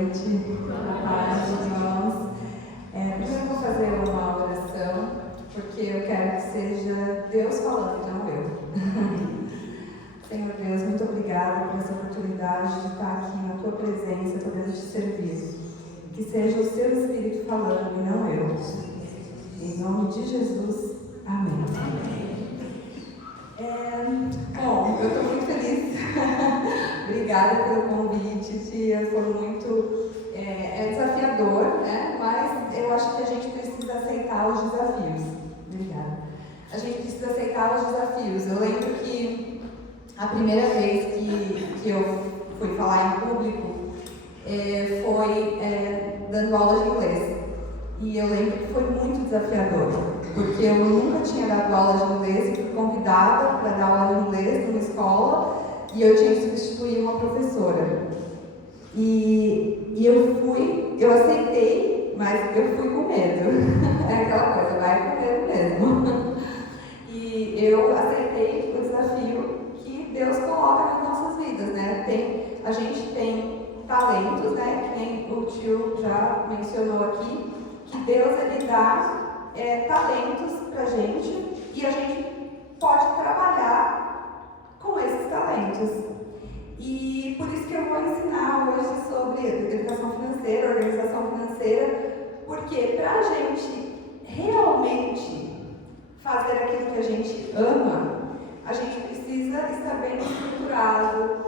noite. A paz, irmãos. Primeiro eu vou fazer uma oração, porque eu quero que seja Deus falando, não eu. Senhor Deus, muito obrigada por essa oportunidade de estar aqui na Tua presença, podendo Te servir. Que seja o Seu Espírito falando e não eu. Em nome de Jesus, amém. Bom, eu estou muito feliz. Obrigada pelo convite, tia. Foi muito desafiador, né? Mas eu acho que a gente precisa aceitar os desafios. Obrigada. A gente precisa aceitar os desafios. Eu lembro que a primeira vez que eu fui falar em público foi dando aula de inglês. E eu lembro que foi muito desafiador, porque eu nunca tinha dado aula de inglês, fui convidada para dar aula de inglês numa escola e eu tinha que substituir uma professora. E eu aceitei, mas eu fui com medo. É aquela coisa, vai com medo mesmo. E eu aceitei o desafio que Deus coloca nas nossas vidas, né? A gente tem talentos, né? Que nem o tio já mencionou aqui, que Deus ele dá talentos pra gente e a gente pode trabalhar com esses talentos. E por isso que eu vou ensinar hoje sobre educação financeira, organização financeira, porque para a gente realmente fazer aquilo que a gente ama, a gente precisa estar bem estruturado,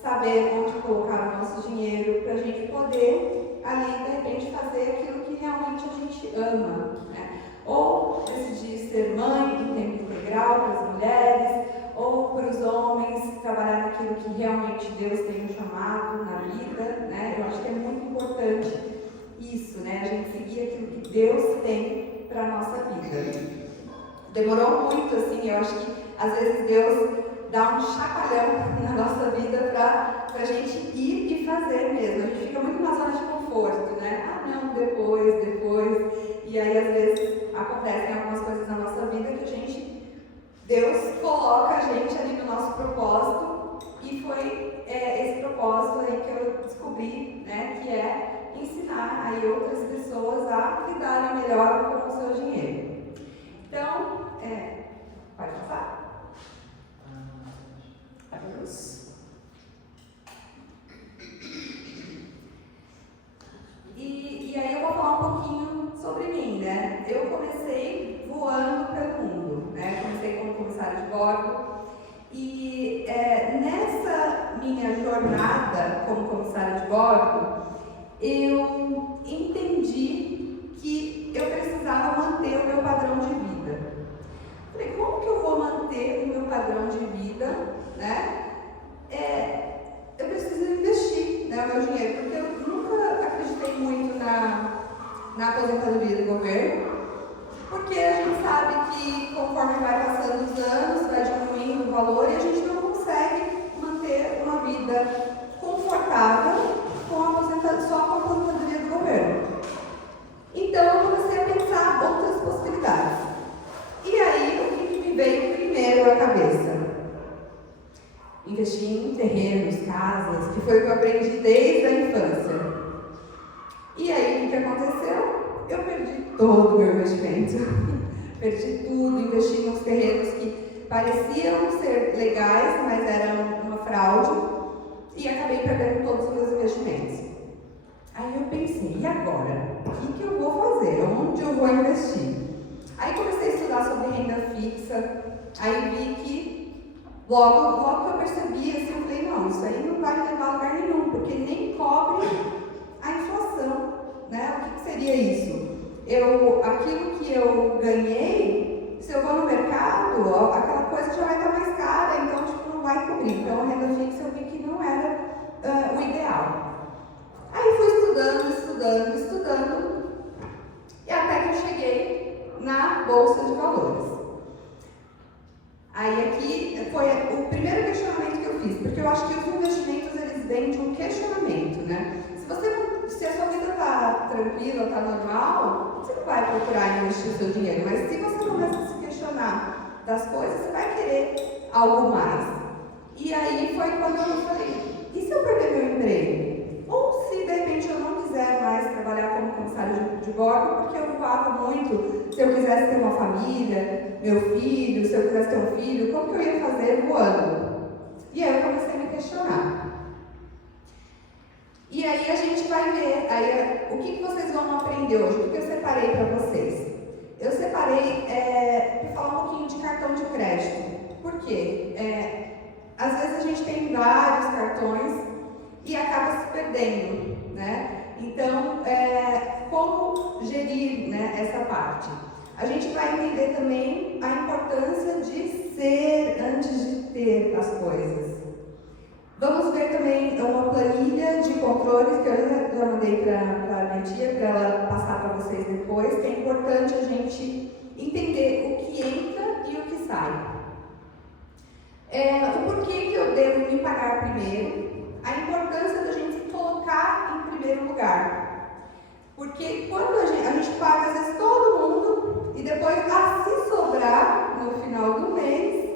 saber onde colocar o nosso dinheiro, para a gente poder ali, de repente, fazer aquilo que realmente a gente ama, né? Ou decidir ser mãe em tempo integral para as mulheres, ou para os homens trabalhar naquilo que realmente Deus tem um chamado na vida, né? Eu acho que é muito importante isso, né? A gente seguir aquilo que Deus tem para a nossa vida. Demorou muito, assim, eu acho que às vezes Deus dá um chacoalhão na nossa vida para a gente ir e fazer mesmo. A gente fica muito na zona de conforto, né? Ah, não, depois. E aí, às vezes, acontecem algumas coisas na nossa vida que Deus coloca a gente ali no nosso propósito, e foi esse propósito aí que eu descobri, né? Que é ensinar aí outras pessoas a lidarem melhor com o seu dinheiro. Então, pode passar? E aí eu vou falar um pouquinho sobre mim, né? Eu comecei voando pelo mundo, né? Comecei como comissário de bordo e nessa minha jornada como comissário de bordo, eu entendi que eu precisava manter o meu padrão de vida. Falei, como que eu vou manter o meu padrão de vida, né? Eu preciso investir, né, o meu dinheiro, porque eu nunca acreditei muito na aposentadoria do governo, porque a gente sabe que conforme vai passando os anos, vai diminuindo o valor e a gente não consegue manter uma vida confortável só com a aposentadoria do governo. Então eu comecei a pensar outras possibilidades. E aí, o que me veio primeiro à cabeça? Investir em terrenos, casas, que foi o que eu aprendi desde a infância. E aí, o que aconteceu? Eu perdi todo o meu investimento. Perdi tudo, investi nos terrenos que pareciam ser legais, mas eram uma fraude, e acabei perdendo todos os meus investimentos. Aí eu pensei, e agora? O que eu vou fazer? Onde eu vou investir? Aí comecei a estudar sobre renda fixa, aí vi que logo que eu percebi, assim, eu falei, não, isso aí não vai me levar a lugar nenhum, porque nem cobre a inflação, né? O que seria isso? Aquilo que eu ganhei, se eu vou no mercado, aquela coisa já vai estar mais cara, então, não vai cobrir. Então, a renda fixa eu vi que não era o ideal. Aí fui estudando, e até que eu cheguei na Bolsa de Valores. Aí aqui foi o primeiro questionamento que eu fiz, porque eu acho que os investimentos eles vêm de um questionamento, né? Se a sua vida está tranquila, está normal, você não vai procurar investir o seu dinheiro, mas se você começa a se questionar das coisas, você vai querer algo mais. E aí foi quando eu falei, e se eu perder meu emprego? Ou se de repente eu transbordo, porque eu voava muito. Se eu quisesse ter uma família, meu filho, se eu quisesse ter um filho, como que eu ia fazer voando? E aí eu comecei a me questionar. E aí a gente vai ver, aí, o que vocês vão aprender hoje, o que eu separei para vocês. Eu separei para falar um pouquinho de cartão de crédito. Por quê? Às vezes a gente tem vários cartões e acaba se perdendo, né? Então, como gerir, né, essa parte? A gente vai entender também a importância de ser antes de ter as coisas. Vamos ver também uma planilha de controles que eu já mandei para a minha tia, para ela passar para vocês depois, que é importante a gente entender o que entra e o que sai. O porquê que eu devo me pagar primeiro, a importância da gente se colocar em primeiro lugar. Porque quando a gente paga, às vezes, todo mundo, e depois, se sobrar no final do mês,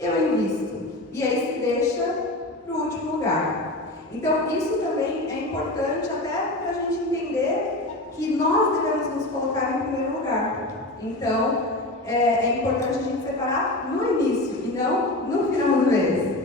eu invisto. E aí se deixa para o último lugar. Então, isso também é importante até para a gente entender que nós devemos nos colocar em primeiro lugar. Então, é importante a gente separar no início e não no final do mês.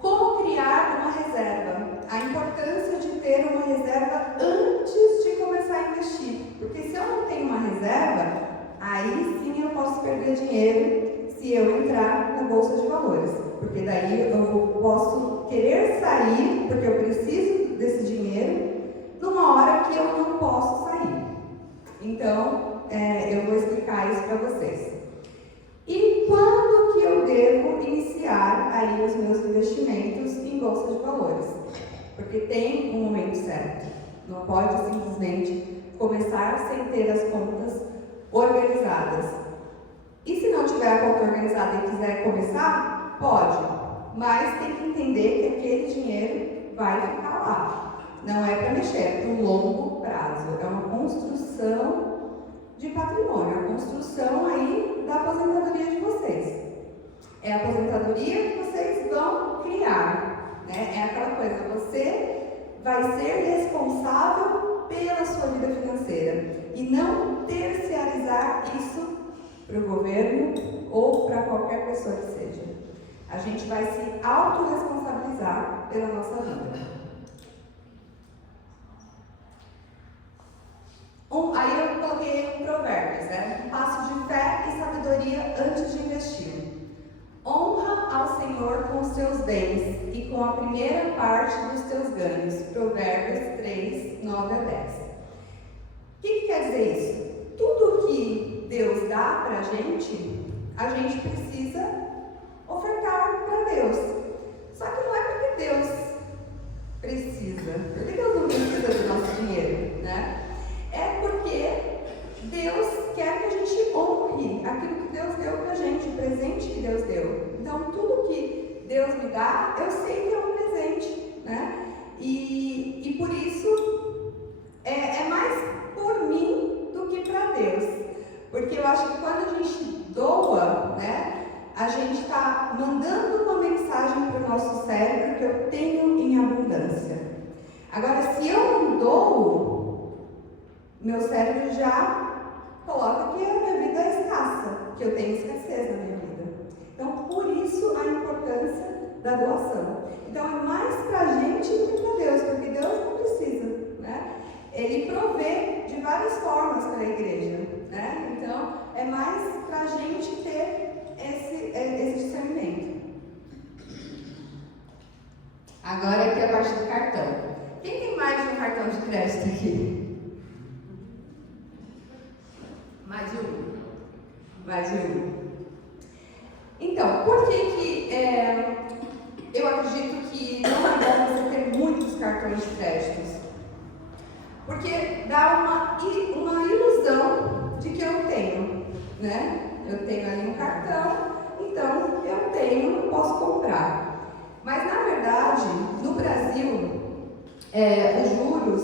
Como criar uma reserva? A importância de ter uma reserva antes de começar a investir. Porque se eu não tenho uma reserva, aí sim eu posso perder dinheiro se eu entrar na bolsa de valores. Porque daí eu posso querer sair, porque eu preciso desse dinheiro, numa hora que eu não posso sair. Então, eu vou explicar isso para vocês. E quando que eu devo iniciar aí os meus investimentos em bolsa de valores? Porque tem um momento certo. Não pode simplesmente começar sem ter as contas organizadas. E se não tiver a conta organizada e quiser começar, pode. Mas tem que entender que aquele dinheiro vai ficar lá. Não é para mexer, é para um longo prazo. É uma construção de patrimônio, a construção aí da aposentadoria de vocês. É a aposentadoria que vocês vão criar, né? É aquela coisa, você vai ser responsável pela sua vida financeira e não terciarizar isso para o governo ou para qualquer pessoa que seja. A gente vai se autorresponsabilizar pela nossa vida. Aí eu coloquei um provérbios, né? Um passo de fé e sabedoria antes de investir. Honra ao Senhor com os teus bens e com a primeira parte dos teus ganhos. Provérbios 3, 9 a 10. O que quer dizer isso? Tudo que Deus dá para a gente precisa ofertar para Deus. Só que não é porque Deus precisa. Porque Deus não precisa do nosso dinheiro, né? É porque Deus quer que a gente honre aquilo que Deus deu pra gente, o presente que Deus deu. Então, tudo que Deus me dá, eu sei que é um presente, né? E por isso, é mais por mim do que para Deus. Porque eu acho que quando a gente doa, né, a gente está mandando uma mensagem para o nosso cérebro que eu tenho em abundância. Agora, se eu não dou, meu cérebro já coloca que a minha vida é escassa, que eu tenho escassez na minha vida. Então, por isso a importância da doação. Então, é mais para a gente do que para Deus, porque Deus não precisa, né? Ele provê de várias formas para a igreja, né? Então, é mais para a gente ter esse discernimento. Agora aqui a parte do cartão. Quem tem mais de um cartão de crédito aqui? Mais de um. Mais de um. Então, por que eu acredito que não é bom você ter muitos cartões de créditos? Porque dá uma ilusão de que eu tenho, né? Eu tenho ali um cartão, então eu tenho, posso comprar. Mas, na verdade, no Brasil, os juros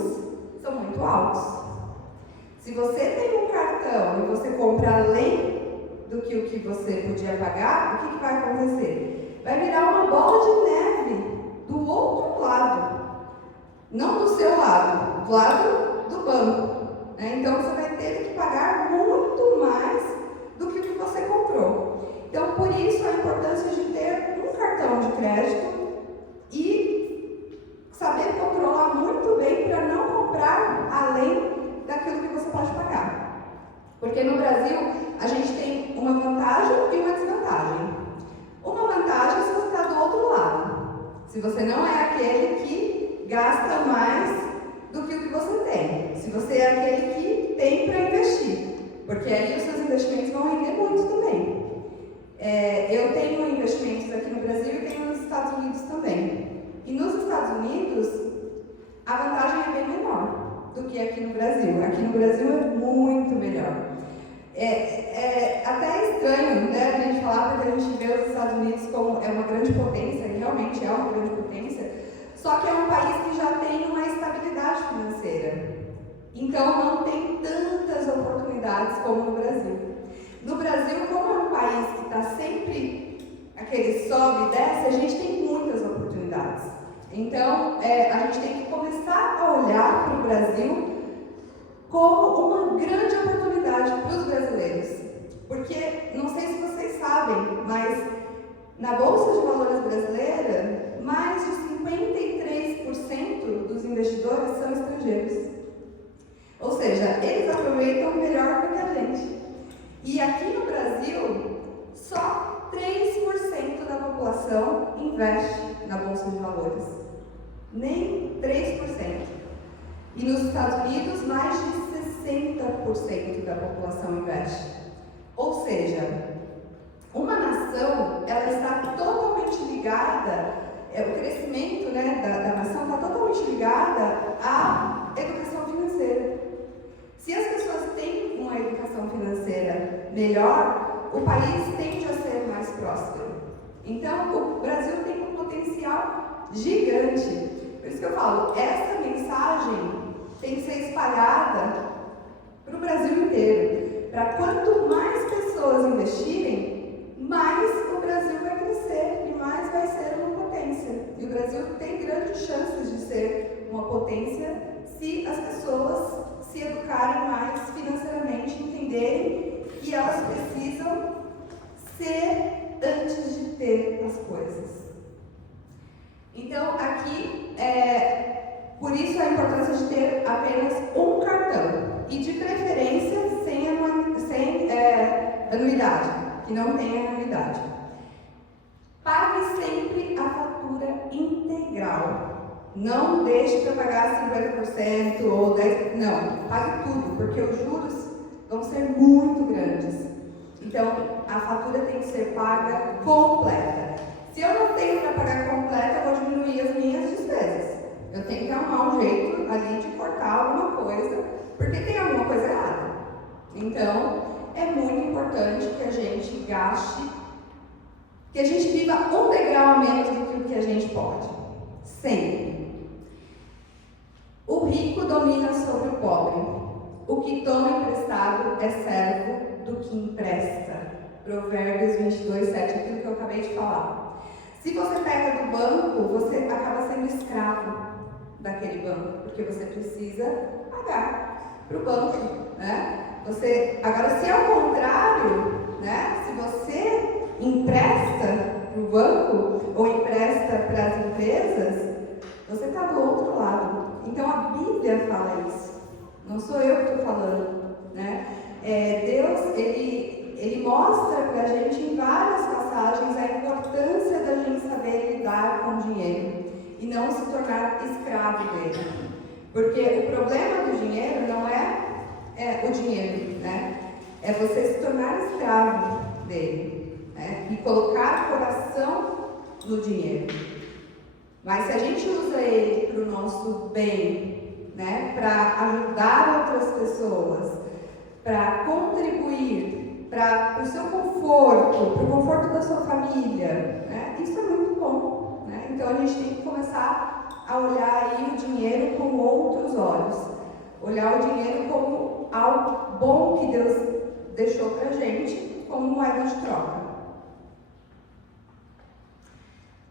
são muito altos. Se você tem um cartão e você compra além do que o que você podia pagar, o que vai acontecer? Vai virar uma bola de neve do outro lado. Não do seu lado, do lado do banco. Então você vai ter que pagar muito mais do que o que você comprou. Então, por isso a importância de ter um cartão de crédito e saber controlar muito bem para não comprar além daquilo que você pode pagar. Porque no Brasil a gente tem uma vantagem e uma desvantagem. Uma vantagem é se você está do outro lado. Se você não é aquele que gasta mais do que o que você tem. Se você é aquele que tem para investir. Porque aí os seus investimentos vão render muito também. Eu tenho investimentos aqui no Brasil e tenho nos Estados Unidos também. E nos Estados Unidos, a vantagem é bem menor do que aqui no Brasil. Aqui no Brasil é muito melhor. É até estranho, né, a gente falar, porque a gente vê os Estados Unidos como uma grande potência, e realmente é uma grande potência, só que é um país que já tem uma estabilidade financeira. Então não tem tantas oportunidades como no Brasil. No Brasil, como é um país que está sempre aquele sobe e desce, a gente tem muitas oportunidades. Então a gente tem que começar a olhar para o Brasil como uma grande oportunidade para os brasileiros. Porque, não sei se vocês sabem, mas na Bolsa de Valores brasileira, mais de 53% dos investidores são estrangeiros. Ou seja, eles aproveitam melhor do que a gente. E aqui no Brasil, só 3% da população investe na Bolsa de Valores. Nem 3%. E nos Estados Unidos, mais de 60% da população investe. Ou seja, uma nação, ela está totalmente ligada, o crescimento, né, da nação está totalmente ligada à educação financeira. Se as pessoas têm uma educação financeira melhor, o país tende a ser mais próspero. Então, o Brasil tem um potencial gigante. Por isso que eu falo, essa mensagem tem que ser espalhada para o Brasil inteiro. Para quanto mais pessoas investirem, mais o Brasil vai crescer e mais vai ser uma potência. E o Brasil tem grandes chances de ser uma potência se as pessoas se educarem mais financeiramente, entenderem que elas precisam ser antes de ter as coisas. Então, aqui, por isso a importância de ter apenas um cartão e, de preferência, sem anuidade, que não tenha anuidade. Pague sempre a fatura integral. Não deixe para pagar 50% ou 10%, não, pague tudo, porque os juros vão ser muito grandes. Então, a fatura tem que ser paga completa. Se eu não tenho para pagar completa, eu vou diminuir as minhas despesas. Eu tenho que arrumar um jeito ali de cortar alguma coisa, porque tem alguma coisa errada. Então, é muito importante que a gente gaste, que a gente viva um degrau a menos do que o que a gente pode. Sempre. O rico domina sobre o pobre. O que toma emprestado é servo do que empresta. Provérbios 22, 7, aquilo que eu acabei de falar. Se você pega do banco, você acaba sendo escravo daquele banco, porque você precisa pagar para o banco, né? Agora, se ao contrário, né? Se você empresta para o banco ou empresta para as empresas, você está do outro lado. Então a Bíblia fala isso, não sou eu que estou falando, né? Deus, ele mostra para a gente em várias passagens a importância da gente saber lidar com o dinheiro e não se tornar escravo dele. Porque o problema do dinheiro não é o dinheiro, né? É você se tornar escravo dele, né? E colocar o coração no dinheiro. Mas se a gente usa ele para o nosso bem, né, para ajudar outras pessoas, para contribuir para o seu conforto, para o conforto da sua família, né, isso é muito bom. Né? Então a gente tem que começar a olhar aí o dinheiro com outros olhos. Olhar o dinheiro como algo bom que Deus deixou para a gente, como moeda de troca.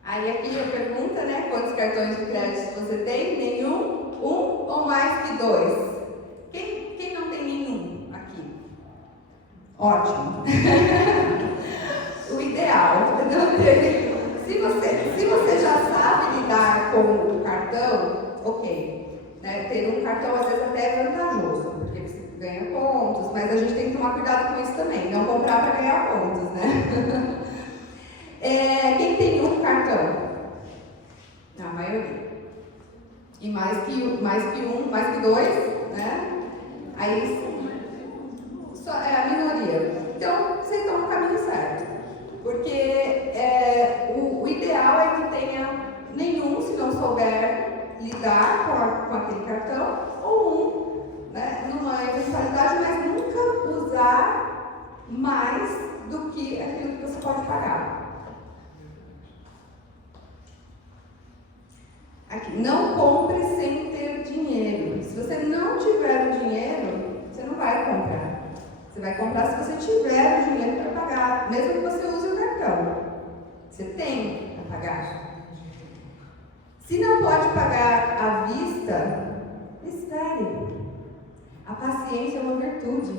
Aí aqui a pergunta, né? Quantos cartões de crédito você tem? Nenhum? Um ou mais que dois? Ótimo. O ideal, se você já sabe lidar com o cartão, ok. Né? Ter um cartão às vezes até é vantajoso, porque você ganha pontos, mas a gente tem que tomar cuidado com isso também, não comprar para ganhar pontos, né? Quem tem um cartão? A maioria. E mais que dois, né? Aí só é a minoria. Então, vocês estão no caminho certo. Porque o ideal é que tenha nenhum, se não souber lidar com aquele cartão, ou né, numa eventualidade, mas nunca usar mais do que aquilo que você pode pagar. Aqui, não compre sem ter dinheiro. Se você não tiver o dinheiro, você não vai comprar. Você vai comprar se você tiver o dinheiro para pagar, mesmo que você use o cartão. Você tem para pagar. Se não pode pagar à vista, espere. A paciência é uma virtude,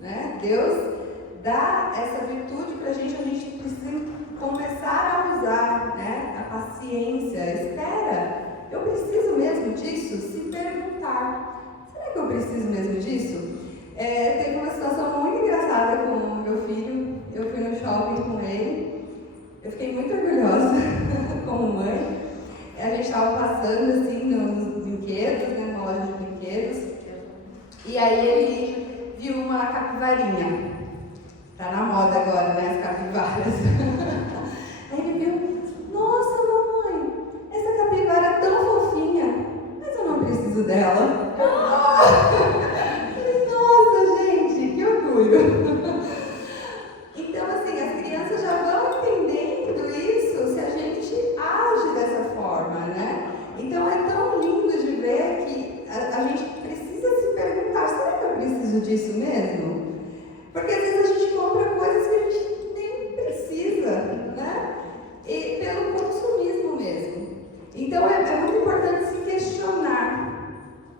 né? Deus dá essa virtude para a gente precisa começar a usar, né? A paciência. Espera. Eu preciso mesmo disso? Se perguntar, será que eu preciso mesmo disso? Teve uma situação muito engraçada com o meu filho. Eu fui no shopping com ele. Eu fiquei muito orgulhosa como mãe. A gente estava passando assim nos brinquedos, né, numa loja de brinquedos. E aí ele viu uma capivarinha. Tá na moda agora, né, as capivaras. Aí ele viu, nossa mamãe, essa capivara é tão fofinha, mas eu não preciso dela. Nossa, gente, que orgulho! Então, assim, as crianças já vão entendendo isso se a gente age dessa forma, né? Então, é tão lindo de ver que a gente precisa se perguntar, será que eu preciso disso mesmo? Porque às vezes a gente compra coisas que a gente nem precisa, né? E pelo consumismo mesmo. Então, é muito importante se questionar.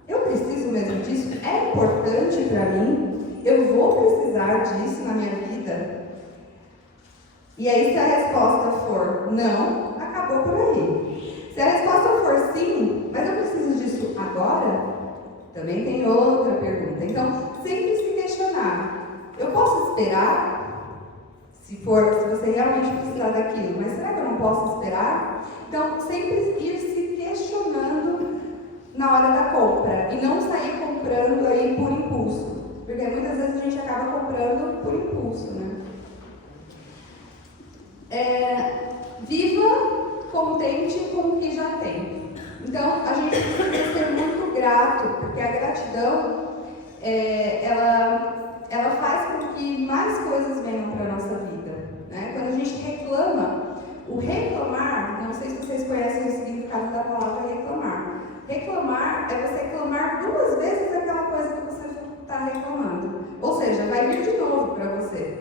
Eu preciso mesmo disso? É importante para mim? Eu vou precisar disso na minha vida? E aí, se a resposta for não, acabou por aí. Se a resposta for sim, mas eu preciso disso agora? Também tem outra pergunta. Então, sempre se questionar. Eu posso esperar? Se você realmente precisar daquilo, mas será que eu não posso esperar? Então, sempre ir se questionando na hora da compra e não sair comprando aí por impulso, porque muitas vezes a gente acaba comprando por impulso, né? Viva contente com o que já tem. Então, a gente precisa ser muito grato, porque a gratidão, ela faz com que mais coisas venham para a nossa vida, né? Quando a gente reclama, o reclamar, não sei se vocês conhecem o significado da palavra reclamar. Reclamar é você reclamar 2 vezes aquela coisa que você está reclamando. Ou seja, vai vir de novo para você,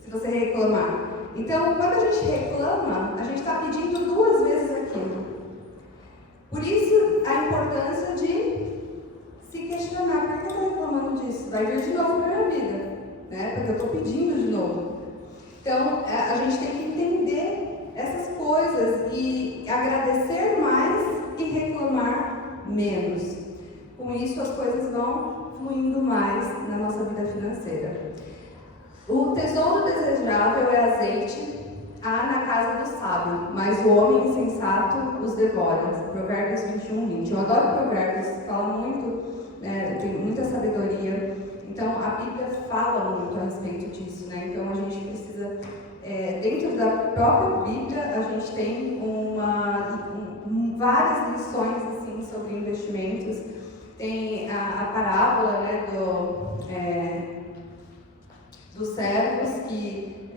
se você reclamar. Então, quando a gente reclama, a gente está pedindo 2 vezes aquilo. Por isso, a importância de se questionar. Por que eu estou reclamando disso? Vai vir de novo para a minha vida, né? Porque eu estou pedindo de novo. Então, a gente tem que entender essas coisas e agradecer mais e reclamar menos. Com isso, as coisas vão fluindo mais na nossa vida financeira. O tesouro desejável é azeite, há na casa do sábio, mas o homem insensato os devora. Provérbios 21:20. Eu adoro Provérbios, fala muito, tem muita sabedoria. Então, a Bíblia fala muito a respeito disso, né? Então, a gente precisa, dentro da própria Bíblia, a gente tem várias lições assim, sobre investimentos. Tem a parábola, né, dos servos, que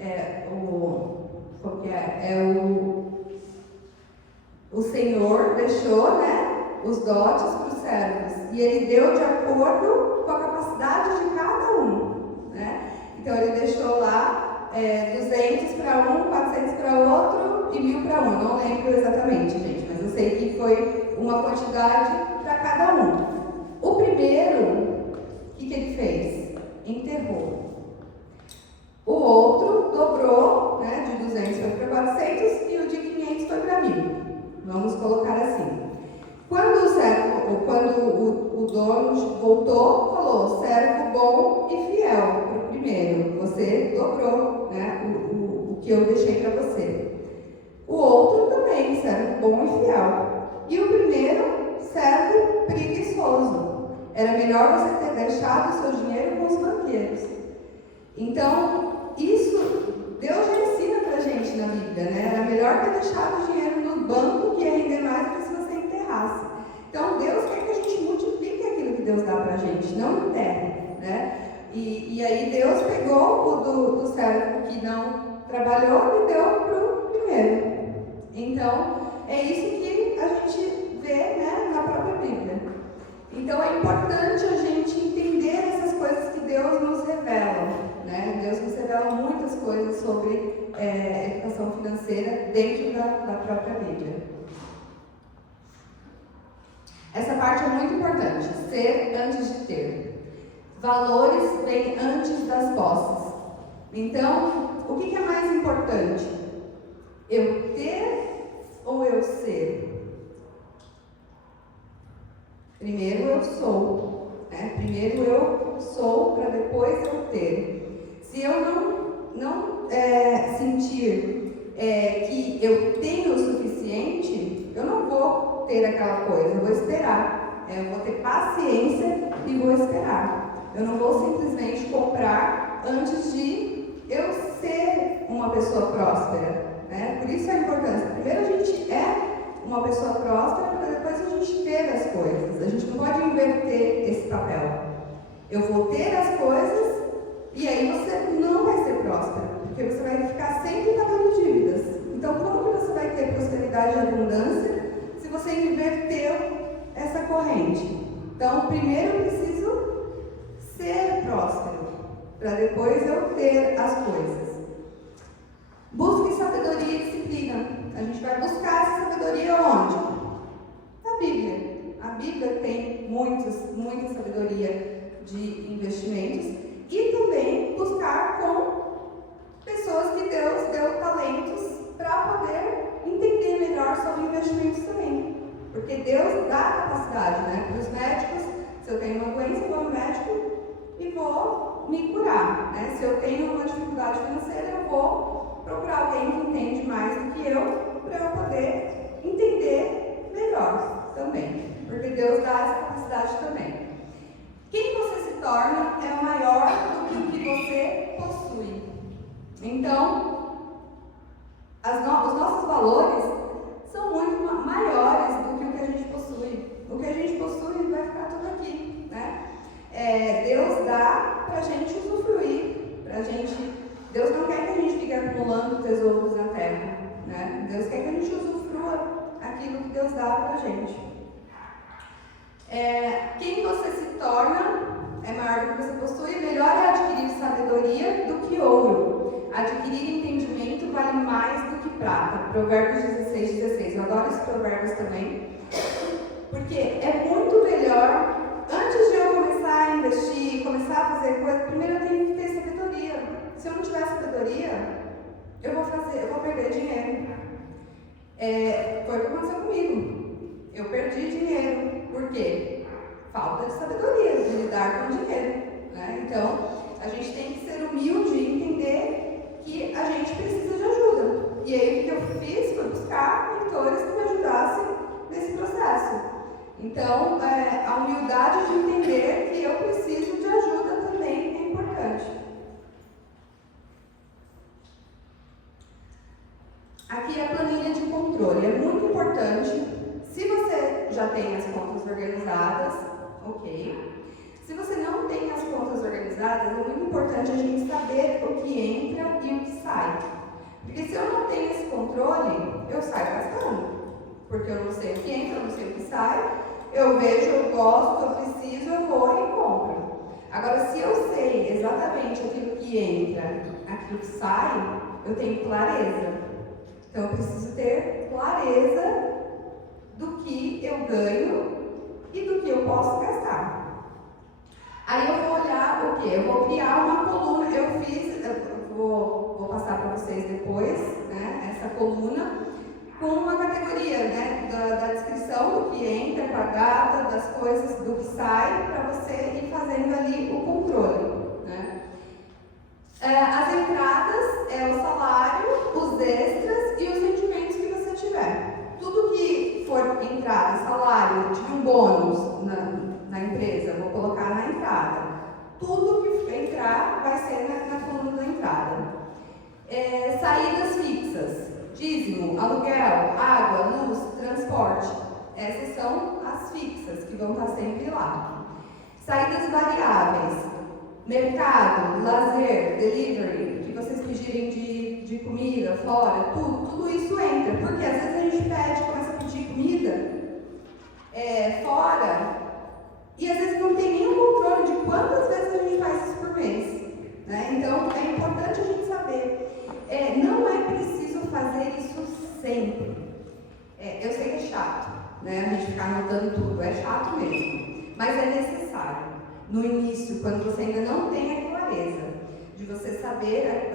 o Senhor deixou, né, os dotes para os servos, e ele deu de acordo com a capacidade de cada um, né? Então ele deixou lá 200 para um, 400 para outro e 1000 para um. Eu não lembro exatamente, gente, mas eu sei que foi uma quantidade para cada um. O primeiro, o que ele fez? Enterrou. O outro dobrou, né, de 200 foi para 400 e o de 500 foi para 1000. Vamos colocar assim. Quando o dono voltou, falou: servo bom e fiel para o primeiro. Você dobrou, né, o que eu deixei para você. O outro também, servo bom e fiel. E o primeiro, servo preguiçoso. Era melhor você ter deixado o seu dinheiro com os banqueiros. Então, isso Deus já ensina pra gente na Bíblia, né? Era melhor ter deixado o dinheiro no banco, que ia render mais do que se você enterrasse. Então, Deus quer que a gente multiplique aquilo que Deus dá pra gente, não enterre, né? E aí Deus pegou o do servo que não trabalhou e deu pro primeiro. Então, é isso que a gente vê, né, na própria Bíblia. Então, é importante a gente entender essas coisas que Deus nos revela, né? Deus nos revela muitas coisas sobre educação financeira dentro da própria Bíblia. Essa parte é muito importante, ser antes de ter. Valores vêm antes das posses. Então, o que é mais importante? Eu ter ou eu ser? Primeiro eu sou, né? Primeiro eu sou para depois eu ter. Se eu não sentir que eu tenho o suficiente, eu não vou ter aquela coisa, eu vou esperar. Eu vou ter paciência e vou esperar. Eu não vou simplesmente comprar antes de eu ser uma pessoa próspera, né? Por isso a importância. Primeiro a gente é uma pessoa próspera para depois a gente ter as coisas. A gente não pode inverter esse papel. Eu vou ter as coisas e aí você não vai ser próspero, porque você vai ficar sempre pagando dívidas. Então, como que você vai ter prosperidade e abundância se você inverteu essa corrente? Então, primeiro eu preciso ser próspero, para depois eu ter as coisas. Busque sabedoria e disciplina. A gente vai buscar essa sabedoria onde? Na Bíblia. A Bíblia tem muita sabedoria de investimentos e também buscar com pessoas que Deus deu talentos para poder entender melhor sobre investimentos também. Porque Deus dá capacidade, né? Para os médicos, se eu tenho uma doença, eu vou no médico e vou me curar, né? Se eu tenho uma dificuldade financeira, eu vou procurar alguém que entende mais do que eu, para eu poder entender melhor também, porque Deus dá essa capacidade também. Quem você se torna é maior do que o que você possui. Então, os nossos valores são muito maiores do que o que a gente possui. O que a gente possui vai ficar tudo aqui, né? Deus dá para a gente usufruir, Deus não quer que a gente fique acumulando tesouros na terra, né? Deus quer que a gente usufrua aquilo que Deus dá para a gente. Quem você se torna é maior do que você possui, melhor é adquirir sabedoria do que ouro. Adquirir entendimento vale mais do que prata. Provérbios 16:16. Eu adoro esses provérbios também, porque é muito melhor, antes de eu começar a investir, começar a fazer coisas, primeiro eu tenho que ter sabedoria. Se eu não tiver sabedoria, eu vou perder dinheiro. Foi o que aconteceu comigo. Eu perdi dinheiro. Por quê? Falta de sabedoria, de lidar com dinheiro, né? Então, a gente tem que ser humilde e entender que a gente precisa de ajuda. E aí, o que eu fiz foi buscar mentores que me ajudassem nesse processo. Então, a humildade de entender que eu preciso de ajuda também é importante. Aqui é a planilha de controle. É muito importante. Se você já tem as contas organizadas, ok. Se você não tem as contas organizadas, é muito importante a gente saber o que entra e o que sai. Porque se eu não tenho esse controle, eu saio gastando. Porque eu não sei o que entra, eu não sei o que sai. Eu vejo, eu gosto, eu preciso, eu vou e compro. Agora, se eu sei exatamente aquilo que entra, aquilo que sai, eu tenho clareza. Então, eu preciso ter clareza do que eu ganho e do que eu posso gastar. Aí eu vou olhar o quê? Eu vou criar uma coluna. vou passar para vocês depois, né, essa coluna, com uma categoria, né, da descrição do que entra, com a data, das coisas, do que sai, para você ir fazendo ali o controle, né. As entradas é o salário, os extras e os rendimentos que você tiver. Tudo que for entrada, salário, tive um bônus na empresa, vou colocar na entrada. Tudo que entrar vai ser na coluna da entrada. Saídas fixas, dízimo, aluguel, água, luz, transporte. Essas são as fixas que vão estar sempre lá. Saídas variáveis, mercado, lazer, delivery, que vocês pedirem de comida, fora, tudo isso entra. Porque às vezes a gente começa a pedir comida fora, e às vezes não tem nenhum controle de quantas vezes a gente faz isso por mês, né? Então é importante a gente saber. Não é preciso fazer isso sempre. Eu sei que é chato, né? A gente ficar anotando tudo, é chato mesmo, mas é necessário. No início, quando você ainda não tem a clareza de você saber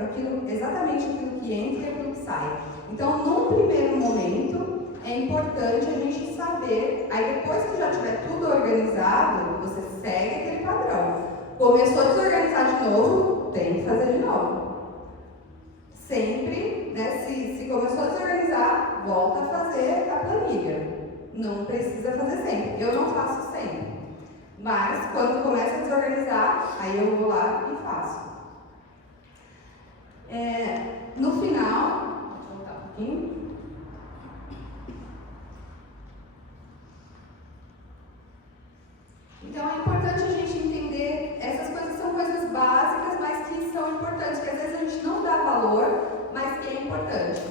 exatamente aquilo que entra e aquilo que sai. Então, num primeiro momento, é importante a gente saber, aí depois que já tiver tudo organizado, você segue aquele padrão. Começou a desorganizar de novo, tem que fazer de novo. Sempre, né, se começou a desorganizar, volta a fazer a planilha. Não precisa fazer sempre. Eu não faço sempre. Mas, quando começa a desorganizar, aí eu vou lá e faço. No final, deixa eu voltar um pouquinho. Então, é importante a gente entender, essas coisas são coisas básicas, mas que são importantes, que às vezes a gente não dá valor, mas que é importante.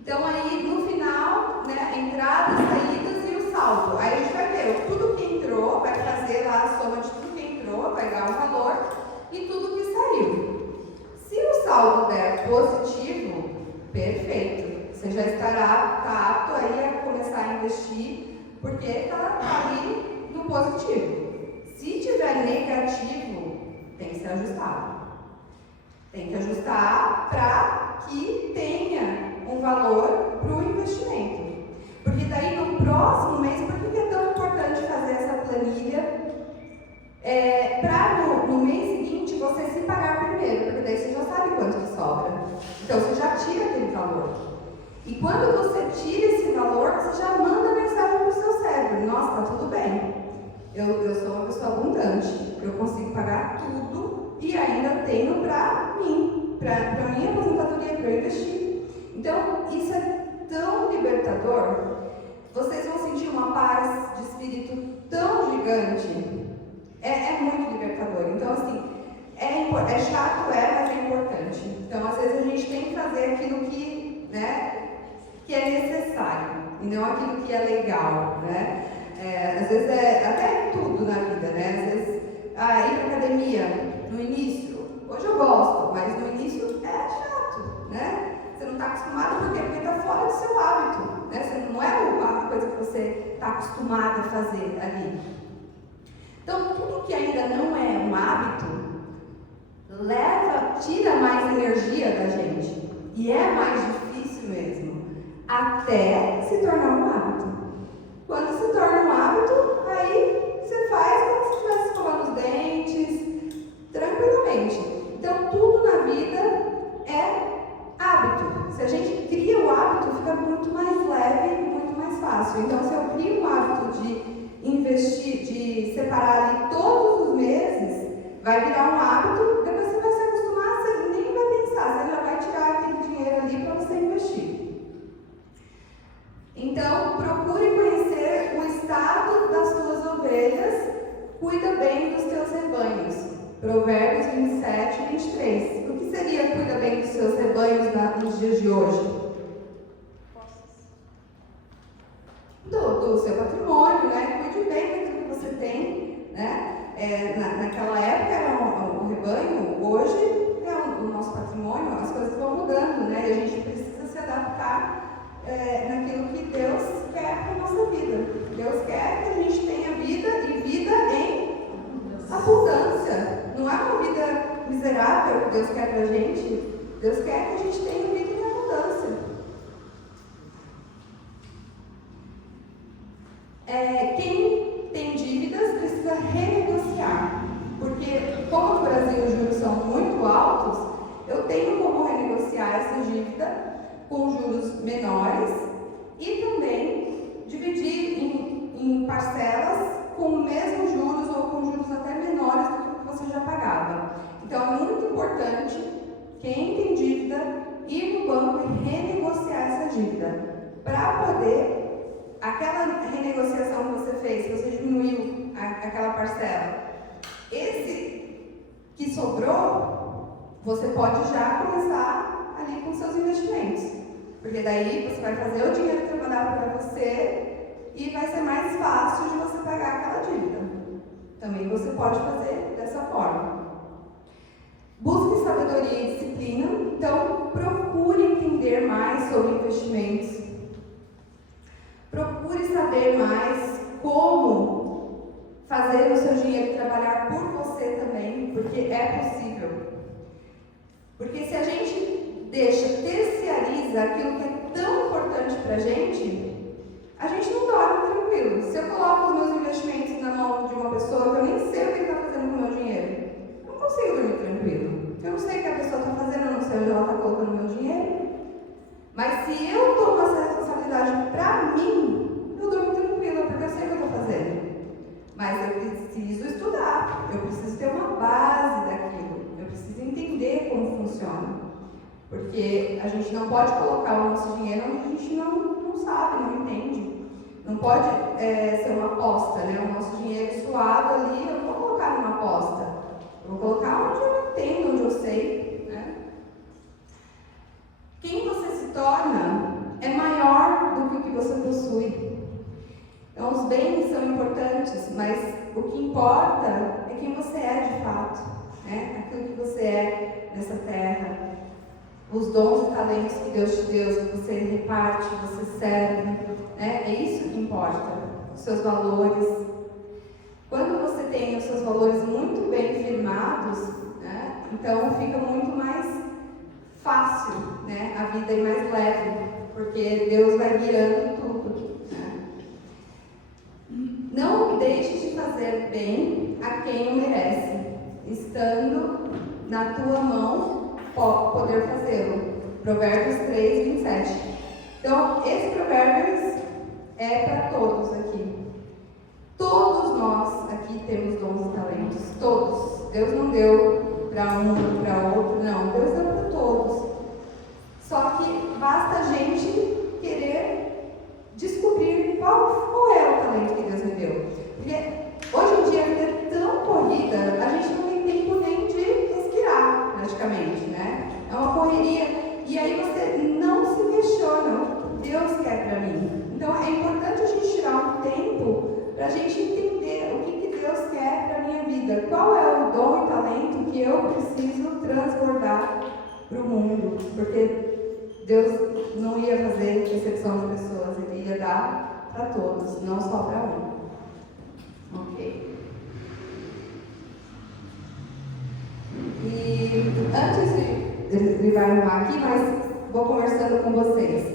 Então, aí, no final, né, entradas, saídas e o saldo. Aí a gente vai ver tudo que entrou, vai fazer lá a soma de tudo que entrou, vai dar um valor, e tudo que saiu. Se o saldo der positivo, perfeito. Você já estará apto aí a começar a investir, porque está ali no positivo. Se tiver negativo, tem que ser ajustado. Tem que ajustar para que tenha um valor para o investimento. Porque daí no próximo mês, por que é tão importante fazer essa planilha? Para no mês seguinte você se pagar primeiro, porque daí você já sabe quanto que sobra. Então você já tira aquele valor. E quando você tira esse valor, você já manda mensagem para o seu cérebro: nossa, está tudo bem. Eu sou uma pessoa abundante, eu consigo pagar tudo e ainda tenho para mim, para minha aposentadoria, para eu investir. Então, isso é tão libertador, vocês vão sentir uma paz de espírito tão gigante, é muito libertador. Então, assim, é chato, mas é importante. Então, às vezes a gente tem que fazer aquilo que, né, que é necessário, e não aquilo que é legal, né? Às vezes até tudo na vida, né? Às vezes, ir para academia, no início, hoje eu gosto, mas no início é chato, né? Você não está acostumado porque está fora do seu hábito, né? Não é uma coisa que você está acostumado a fazer ali. Então, tudo que ainda não é um hábito, tira mais energia da gente. E é mais difícil mesmo, até se tornar um hábito. Quando se torna um hábito, aí você faz como se estivesse escovando os dentes, tranquilamente. Então, tudo na vida é hábito. Se a gente cria o hábito, fica muito mais leve e muito mais fácil. Então, se eu crio um hábito de investir, de separar ali todos os meses, vai virar um hábito, depois você vai se acostumar, você nem vai pensar, você já vai tirar aquele dinheiro ali para você investir. Então, procure conhecer o estado das tuas ovelhas, cuida bem dos teus rebanhos. Provérbios 27 e 23. O que seria cuida bem dos seus rebanhos nos dias de hoje? Do seu patrimônio, né? Cuide bem daquilo que você tem, né? Naquela época era um rebanho, hoje é o nosso patrimônio, as coisas vão mudando, né? E a gente precisa se adaptar naquilo que Deus quer para a nossa vida. Deus quer que a gente tenha vida e vida em abundância. Não é uma vida miserável. Deus quer pra gente? Deus quer que a gente tenha vida em abundância. Quem tem dívidas precisa renegociar, porque como no Brasil os juros são muito altos, eu tenho como renegociar essa dívida com juros menores e também dividir em parcelas com os mesmos juros ou com juros até menores do que você já pagava. Então é muito importante quem tem dívida ir no banco e renegociar essa dívida para poder aquela renegociação que você fez, que você diminuiu aquela parcela, esse que sobrou, você pode já começar ali com seus investimentos. Porque daí você vai fazer o dinheiro trabalhar para você e vai ser mais fácil de você pagar aquela dívida. Também você pode fazer dessa forma. Busque sabedoria e disciplina, então procure entender mais sobre investimentos. Procure saber mais como fazer o seu dinheiro trabalhar por você também, porque é possível. Porque se a gente terciariza aquilo que é tão importante para a gente não dorme tranquilo. Se eu coloco os meus investimentos na mão de uma pessoa que eu nem sei o que está fazendo com o meu dinheiro, eu não consigo dormir tranquilo. Eu não sei o que a pessoa está fazendo, eu não sei onde ela está colocando o meu dinheiro. Mas se eu tomo essa responsabilidade para mim, eu durmo tranquila, porque eu sei o que eu estou fazendo. Mas eu preciso estudar, eu preciso ter uma base daquilo, eu preciso entender como funciona. Porque a gente não pode colocar o nosso dinheiro onde a gente não sabe, não entende. Não pode ser uma aposta, né? O nosso dinheiro suado ali, eu não vou colocar numa aposta. Eu vou colocar onde eu entendo, onde eu sei, né? Quem você se torna é maior do que o que você possui. Então, os bens são importantes, mas o que importa é quem você é de fato, né? Aquilo que você é nessa terra. Os dons e talentos que Deus te deu, que você reparte, você serve, né? É isso que importa. Os seus valores. Quando você tem os seus valores muito bem firmados, né? Então fica muito mais fácil, né? A vida é mais leve, porque Deus vai guiando tudo, né? Não deixe de fazer bem a quem o merece, estando na tua mão poder fazê-lo. Provérbios 3, 27. Então, esse Provérbios é para todos aqui. Todos nós aqui temos dons e talentos. Todos. Deus não deu para um, para outro. Não, Deus deu para todos. Só que basta a gente querer descobrir qual é o talento que Deus me deu. Porque hoje em dia a vida é tão corrida, a gente não tem tempo nem de respirar, praticamente, né? É uma correria. E aí você não se questiona o que Deus quer para mim. Então é importante a gente tirar um tempo para a gente entender o que Deus quer para a minha vida. Qual é o dom e talento que eu preciso transbordar para o mundo. Porque Deus não ia fazer exceção de pessoas, Ele ia dar para todos, não só para um. Ok. E antes de ele vai arrumar aqui, mas vou conversando com vocês.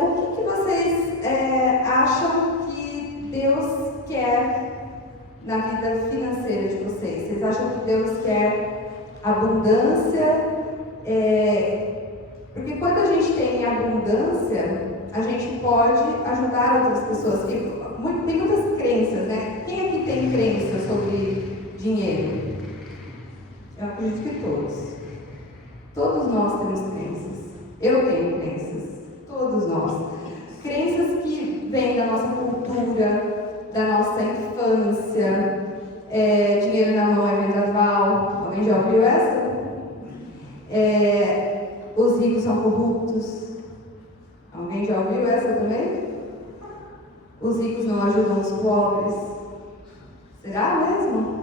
O que vocês acham que Deus quer na vida financeira de vocês? Vocês acham que Deus quer abundância? Porque quando a gente tem abundância, a gente pode ajudar outras pessoas. Tem muitas crenças, né? Quem aqui tem crença sobre dinheiro? Eu acredito que todos. Todos nós temos crenças. Eu tenho crenças. Todos nós. Crenças que vêm da nossa cultura, da nossa infância. Dinheiro na mão é vendaval. Alguém já ouviu essa? Os ricos são corruptos. Alguém já ouviu essa também? Os ricos não ajudam os pobres. Será mesmo?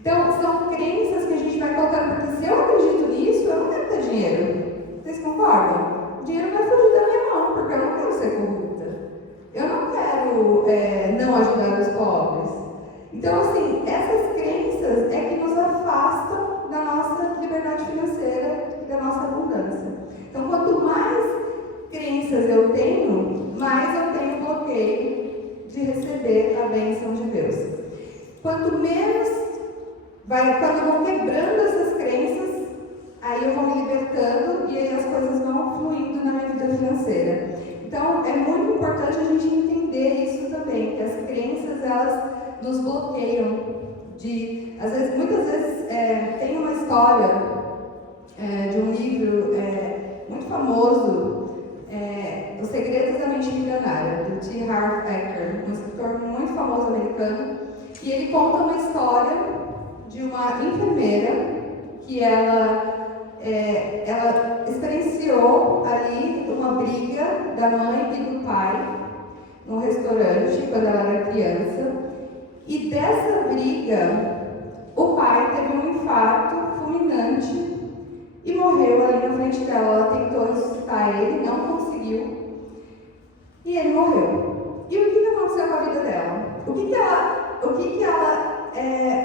Então, são crenças que a gente vai colocando, porque se eu acredito nisso, eu não quero ter dinheiro. Vocês concordam? O dinheiro vai fugir da minha mão, porque eu não quero ser corrupta. Eu não quero não ajudar os pobres. Então, assim, essas crenças é que nos afastam nossa abundância. Então, quanto mais crenças eu tenho, mais eu tenho bloqueio de receber a bênção de Deus. Quanto menos quando eu vou quebrando essas crenças, aí eu vou me libertando e aí as coisas vão fluindo na minha vida financeira. Então, é muito importante a gente entender isso também, que as crenças, elas nos bloqueiam muitas vezes, tem uma história de um livro muito famoso, Os Segredos da Mente Milionária, do T. Harv Eker, um escritor muito famoso americano, e ele conta uma história de uma enfermeira que ela experienciou ali uma briga da mãe e do pai num restaurante quando ela era criança, e dessa briga o pai teve um infarto fulminante e morreu ali na frente dela. Ela tentou ressuscitar ele, não conseguiu, e ele morreu. E o que aconteceu com a vida dela?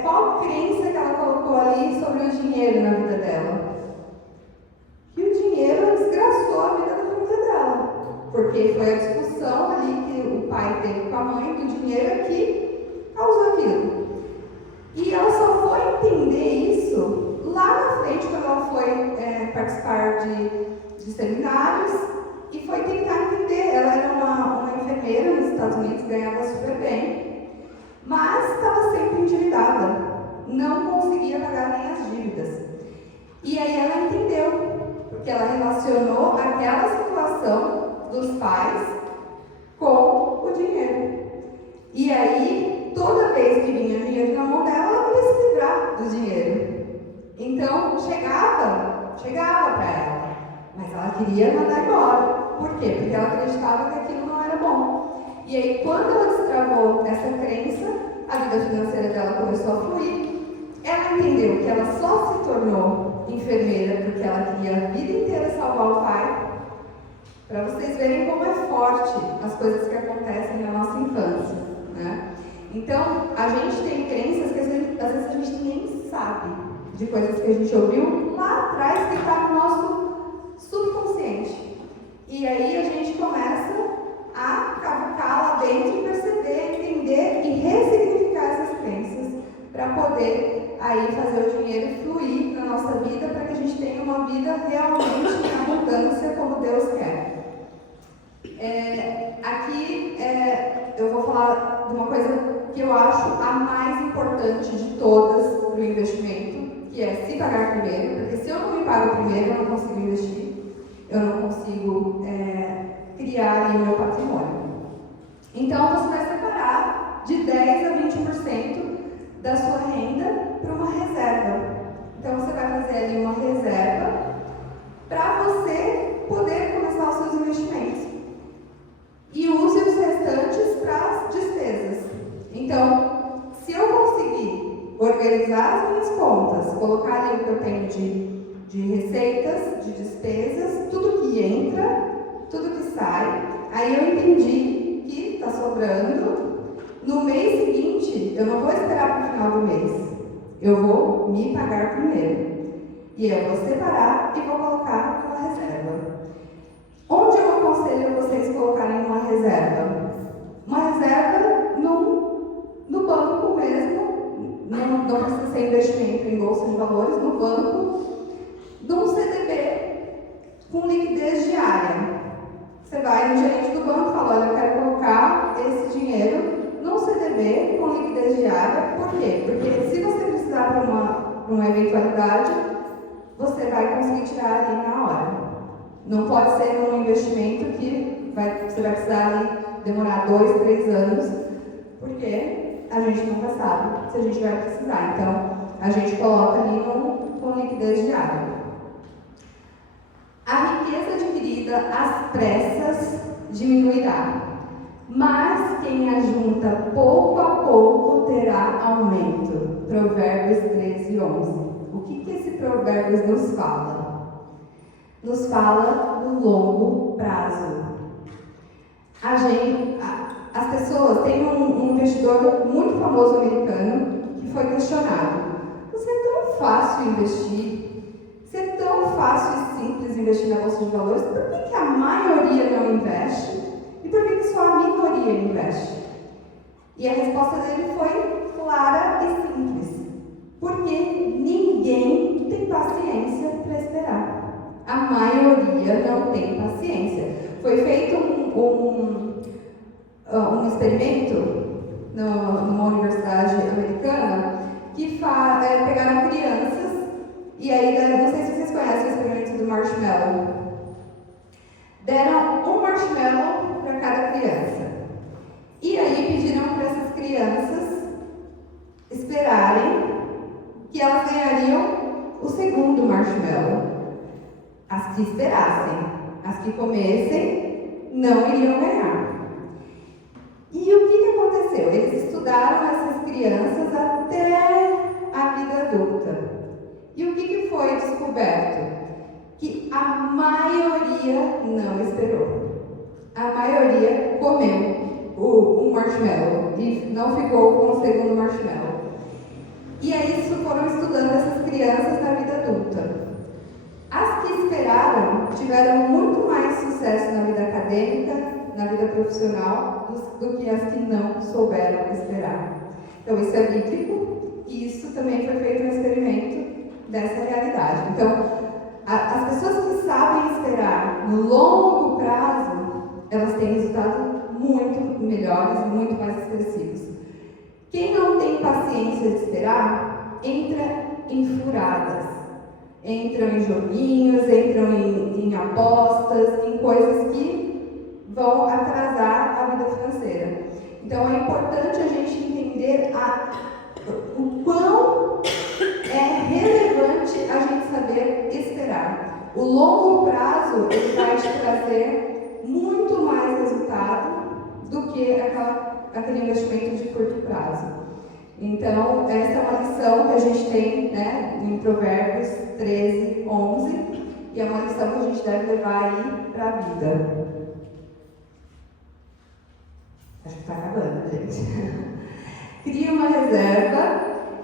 Qual crença que ela colocou ali sobre o dinheiro na vida dela? Que o dinheiro desgraçou a vida da família dela, porque foi a discussão ali que o pai teve com a mãe do dinheiro que causou aquilo. E ela só foi entender isso lá na frente, quando ela foi participar de seminários e foi tentar entender. Ela era uma enfermeira nos Estados Unidos, ganhava super bem, mas estava sempre endividada, não conseguia pagar nem as dívidas. E aí ela entendeu, porque ela relacionou aquela situação dos pais com o dinheiro. E aí, toda vez que vinha dinheiro na mão dela, ela queria se livrar do dinheiro. Então, chegava para ela, mas ela queria mandar embora. Por quê? Porque ela acreditava que aquilo não era bom. E aí, quando ela destravou essa crença, a vida financeira dela começou a fluir. Ela entendeu que ela só se tornou enfermeira porque ela queria a vida inteira salvar o pai. Para vocês verem como é forte as coisas que acontecem na nossa infância, né? Então, a gente tem crenças que às vezes a gente nem sabe, de coisas que a gente ouviu lá atrás que está no nosso subconsciente. E aí a gente começa a cavucar lá dentro e perceber, entender e ressignificar essas crenças para poder aí fazer o dinheiro fluir na nossa vida, para que a gente tenha uma vida realmente em abundância como Deus quer. Aqui eu vou falar de uma coisa que eu acho a mais importante de todas para o investimento, que é se pagar primeiro, porque se eu não me pago primeiro, eu não consigo investir, eu não consigo criar ali o meu patrimônio. Então, você vai separar de 10% a 20% da sua renda para uma reserva. Então, você vai fazer ali uma reserva para você poder começar os seus investimentos. E use os restantes para as despesas. Então, se eu conseguir organizar as minhas contas, colocar ali o que eu tenho de receitas, de despesas, tudo que entra, tudo que sai, aí eu entendi que está sobrando. No mês seguinte, eu não vou esperar para o final do mês. Eu vou me pagar primeiro. E eu vou separar e vou colocar aquela reserva. Onde eu aconselho vocês colocarem uma reserva? Uma reserva no banco mesmo, não precisa ser investimento em bolsa de valores, no banco, num CDB com liquidez diária. Você vai no gerente do banco e fala: olha, eu quero colocar esse dinheiro num CDB com liquidez diária. Por quê? Porque se você precisar para uma eventualidade, você vai conseguir tirar ali na hora. Não pode ser um investimento que você vai precisar ali demorar 2, 3 anos, porque a gente nunca sabe se a gente vai precisar. Então, a gente coloca ali com liquidez diária. A riqueza adquirida às pressas diminuirá, mas quem ajunta pouco a pouco terá aumento. Provérbios 13:11. O que esse Provérbios nos fala? Nos fala do longo prazo. As pessoas, tem um investidor muito famoso americano que foi questionado: você é tão fácil investir? Se é tão fácil e simples investir na Bolsa de Valores, por que a maioria não investe? E por que só a minoria investe? E a resposta dele foi clara e simples. Porque ninguém tem paciência para esperar. A maioria não tem paciência. Foi feito um experimento numa universidade americana que pegaram crianças e aí, não sei se vocês conhecem o experimento do marshmallow. Deram um marshmallow para cada criança. E aí pediram para essas crianças esperarem que elas ganhariam o segundo marshmallow. As que esperassem, as que comessem, não iriam ganhar. E o que aconteceu? Eles estudaram essas crianças até a vida adulta. E o que foi descoberto? Que a maioria não esperou. A maioria comeu o marshmallow e não ficou com o segundo marshmallow. E aí foram estudando essas crianças na vida adulta. As que esperaram tiveram muito mais sucesso na vida acadêmica, na vida profissional, do que as que não souberam esperar. Então isso é bíblico e isso também foi feito um experimento dessa realidade. Então, as pessoas que sabem esperar no longo prazo, elas têm resultados muito melhores, muito mais expressivos. Quem não tem paciência de esperar, entra em furadas. Entram em joguinhos, entram em apostas, em coisas que vão atrasar a vida financeira. Então, é importante a gente entender o quão é relevante a gente saber esperar. O longo prazo ele vai te trazer muito mais resultado do que aquele investimento de curto prazo. Então, essa é uma lição que a gente tem, né, em Provérbios 13, 11, e é uma lição que a gente deve levar aí para a vida. Acho que está acabando, gente. Cria uma reserva.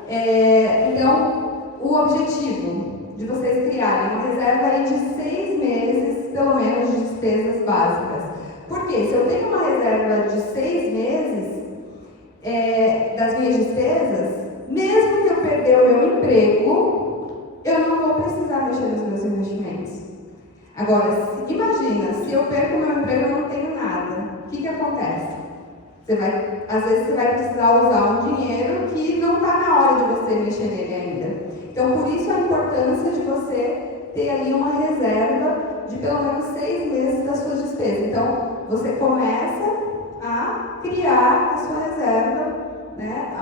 Então, o objetivo de vocês criarem uma reserva aí de 6 meses, pelo menos, de despesas básicas. Por quê? Se eu tenho uma reserva de 6 meses das minhas despesas, mesmo que eu perder o meu emprego, eu não vou precisar mexer nos meus investimentos. Agora, imagina, se eu perco o meu emprego e não tenho nada, o que acontece? Às vezes você vai precisar usar um dinheiro que não está na hora de você mexer nele ainda. Então, por isso a importância de você ter ali uma reserva de pelo menos 6 meses das suas despesas. Então, você começa a criar a sua reserva, né,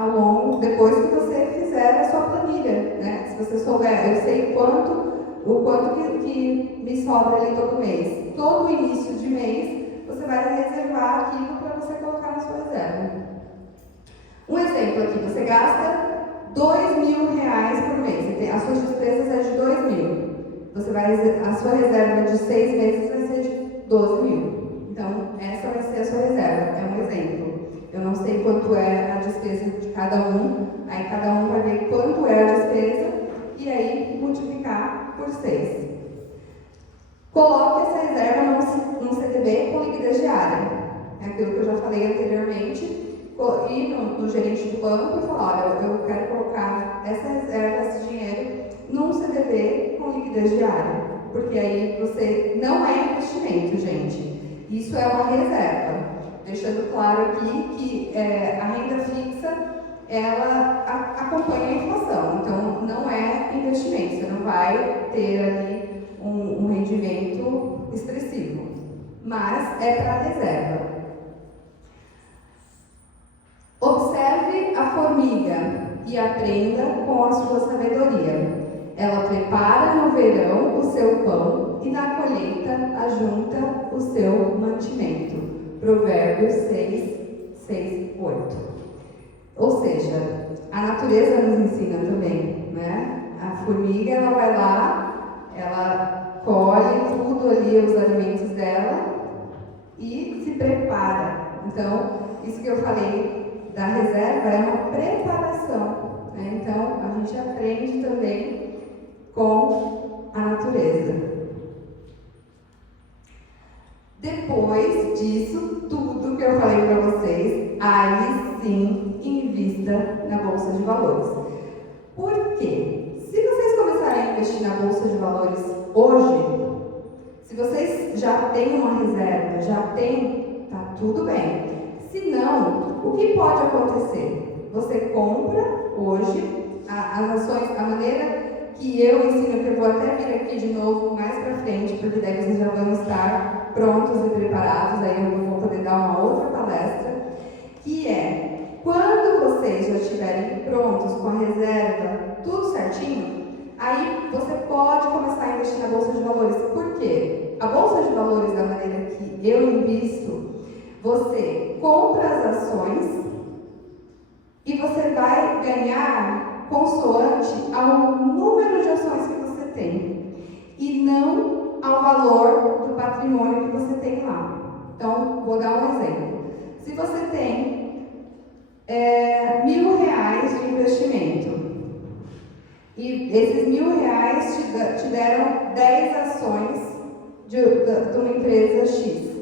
depois que você fizer a sua planilha, né? Se você souber, eu sei o quanto que me sobra ali todo mês. Todo início de mês, você vai reservar aquilo para você colocar na sua reserva. Um exemplo aqui, você gasta R$2.000 por mês, as suas despesas é de 2.000. A sua reserva de 6 meses vai ser de 12.000. Então, essa vai ser a sua reserva, é um exemplo. Eu não sei quanto é a despesa de cada um, aí cada um vai ver quanto é a despesa e aí multiplicar por 6. Coloque essa reserva num CDB com liquidez diária. É aquilo que eu já falei anteriormente. Ir no gerente do banco e falar, olha, eu quero colocar essa reserva, esse dinheiro, num CDB com liquidez diária. Porque aí você não é investimento, gente. Isso é uma reserva. Deixando claro aqui que a renda fixa, ela acompanha a inflação. Então, não é investimento. Você não vai ter ali um rendimento expressivo. Mas é para reserva. Observe a formiga e aprenda com a sua sabedoria. Ela prepara no verão o seu pão e na colheita ajunta o seu mantimento. Provérbios 6, 6, 8. Ou seja, a natureza nos ensina também, né? A formiga, ela vai lá, ela colhe tudo ali, os alimentos dela e se prepara. Então, isso que eu falei da reserva é uma preparação, né? Então, a gente aprende também com a natureza. Depois disso tudo que eu falei para vocês, aí sim invista na Bolsa de Valores. Por quê? Se vocês começarem a investir na Bolsa de Valores hoje, se vocês já têm uma reserva, já tem, tá tudo bem. Se não, o que pode acontecer? Você compra hoje as ações, a maneira que eu ensino, que eu vou até vir aqui de novo mais para frente, porque daí vocês já vão estar prontos e preparados, aí eu vou poder dar uma outra palestra, que é, quando vocês já estiverem prontos com a reserva, tudo certinho, aí você pode começar a investir na Bolsa de Valores. Por quê? A Bolsa de Valores, da maneira que eu invisto, você compra as ações e você vai ganhar consoante ao número de ações que você tem e não ao valor do patrimônio que você tem lá. Então, vou dar um exemplo. Se você tem R$1.000 de investimento e esses R$1.000 te deram 10 ações de uma empresa X.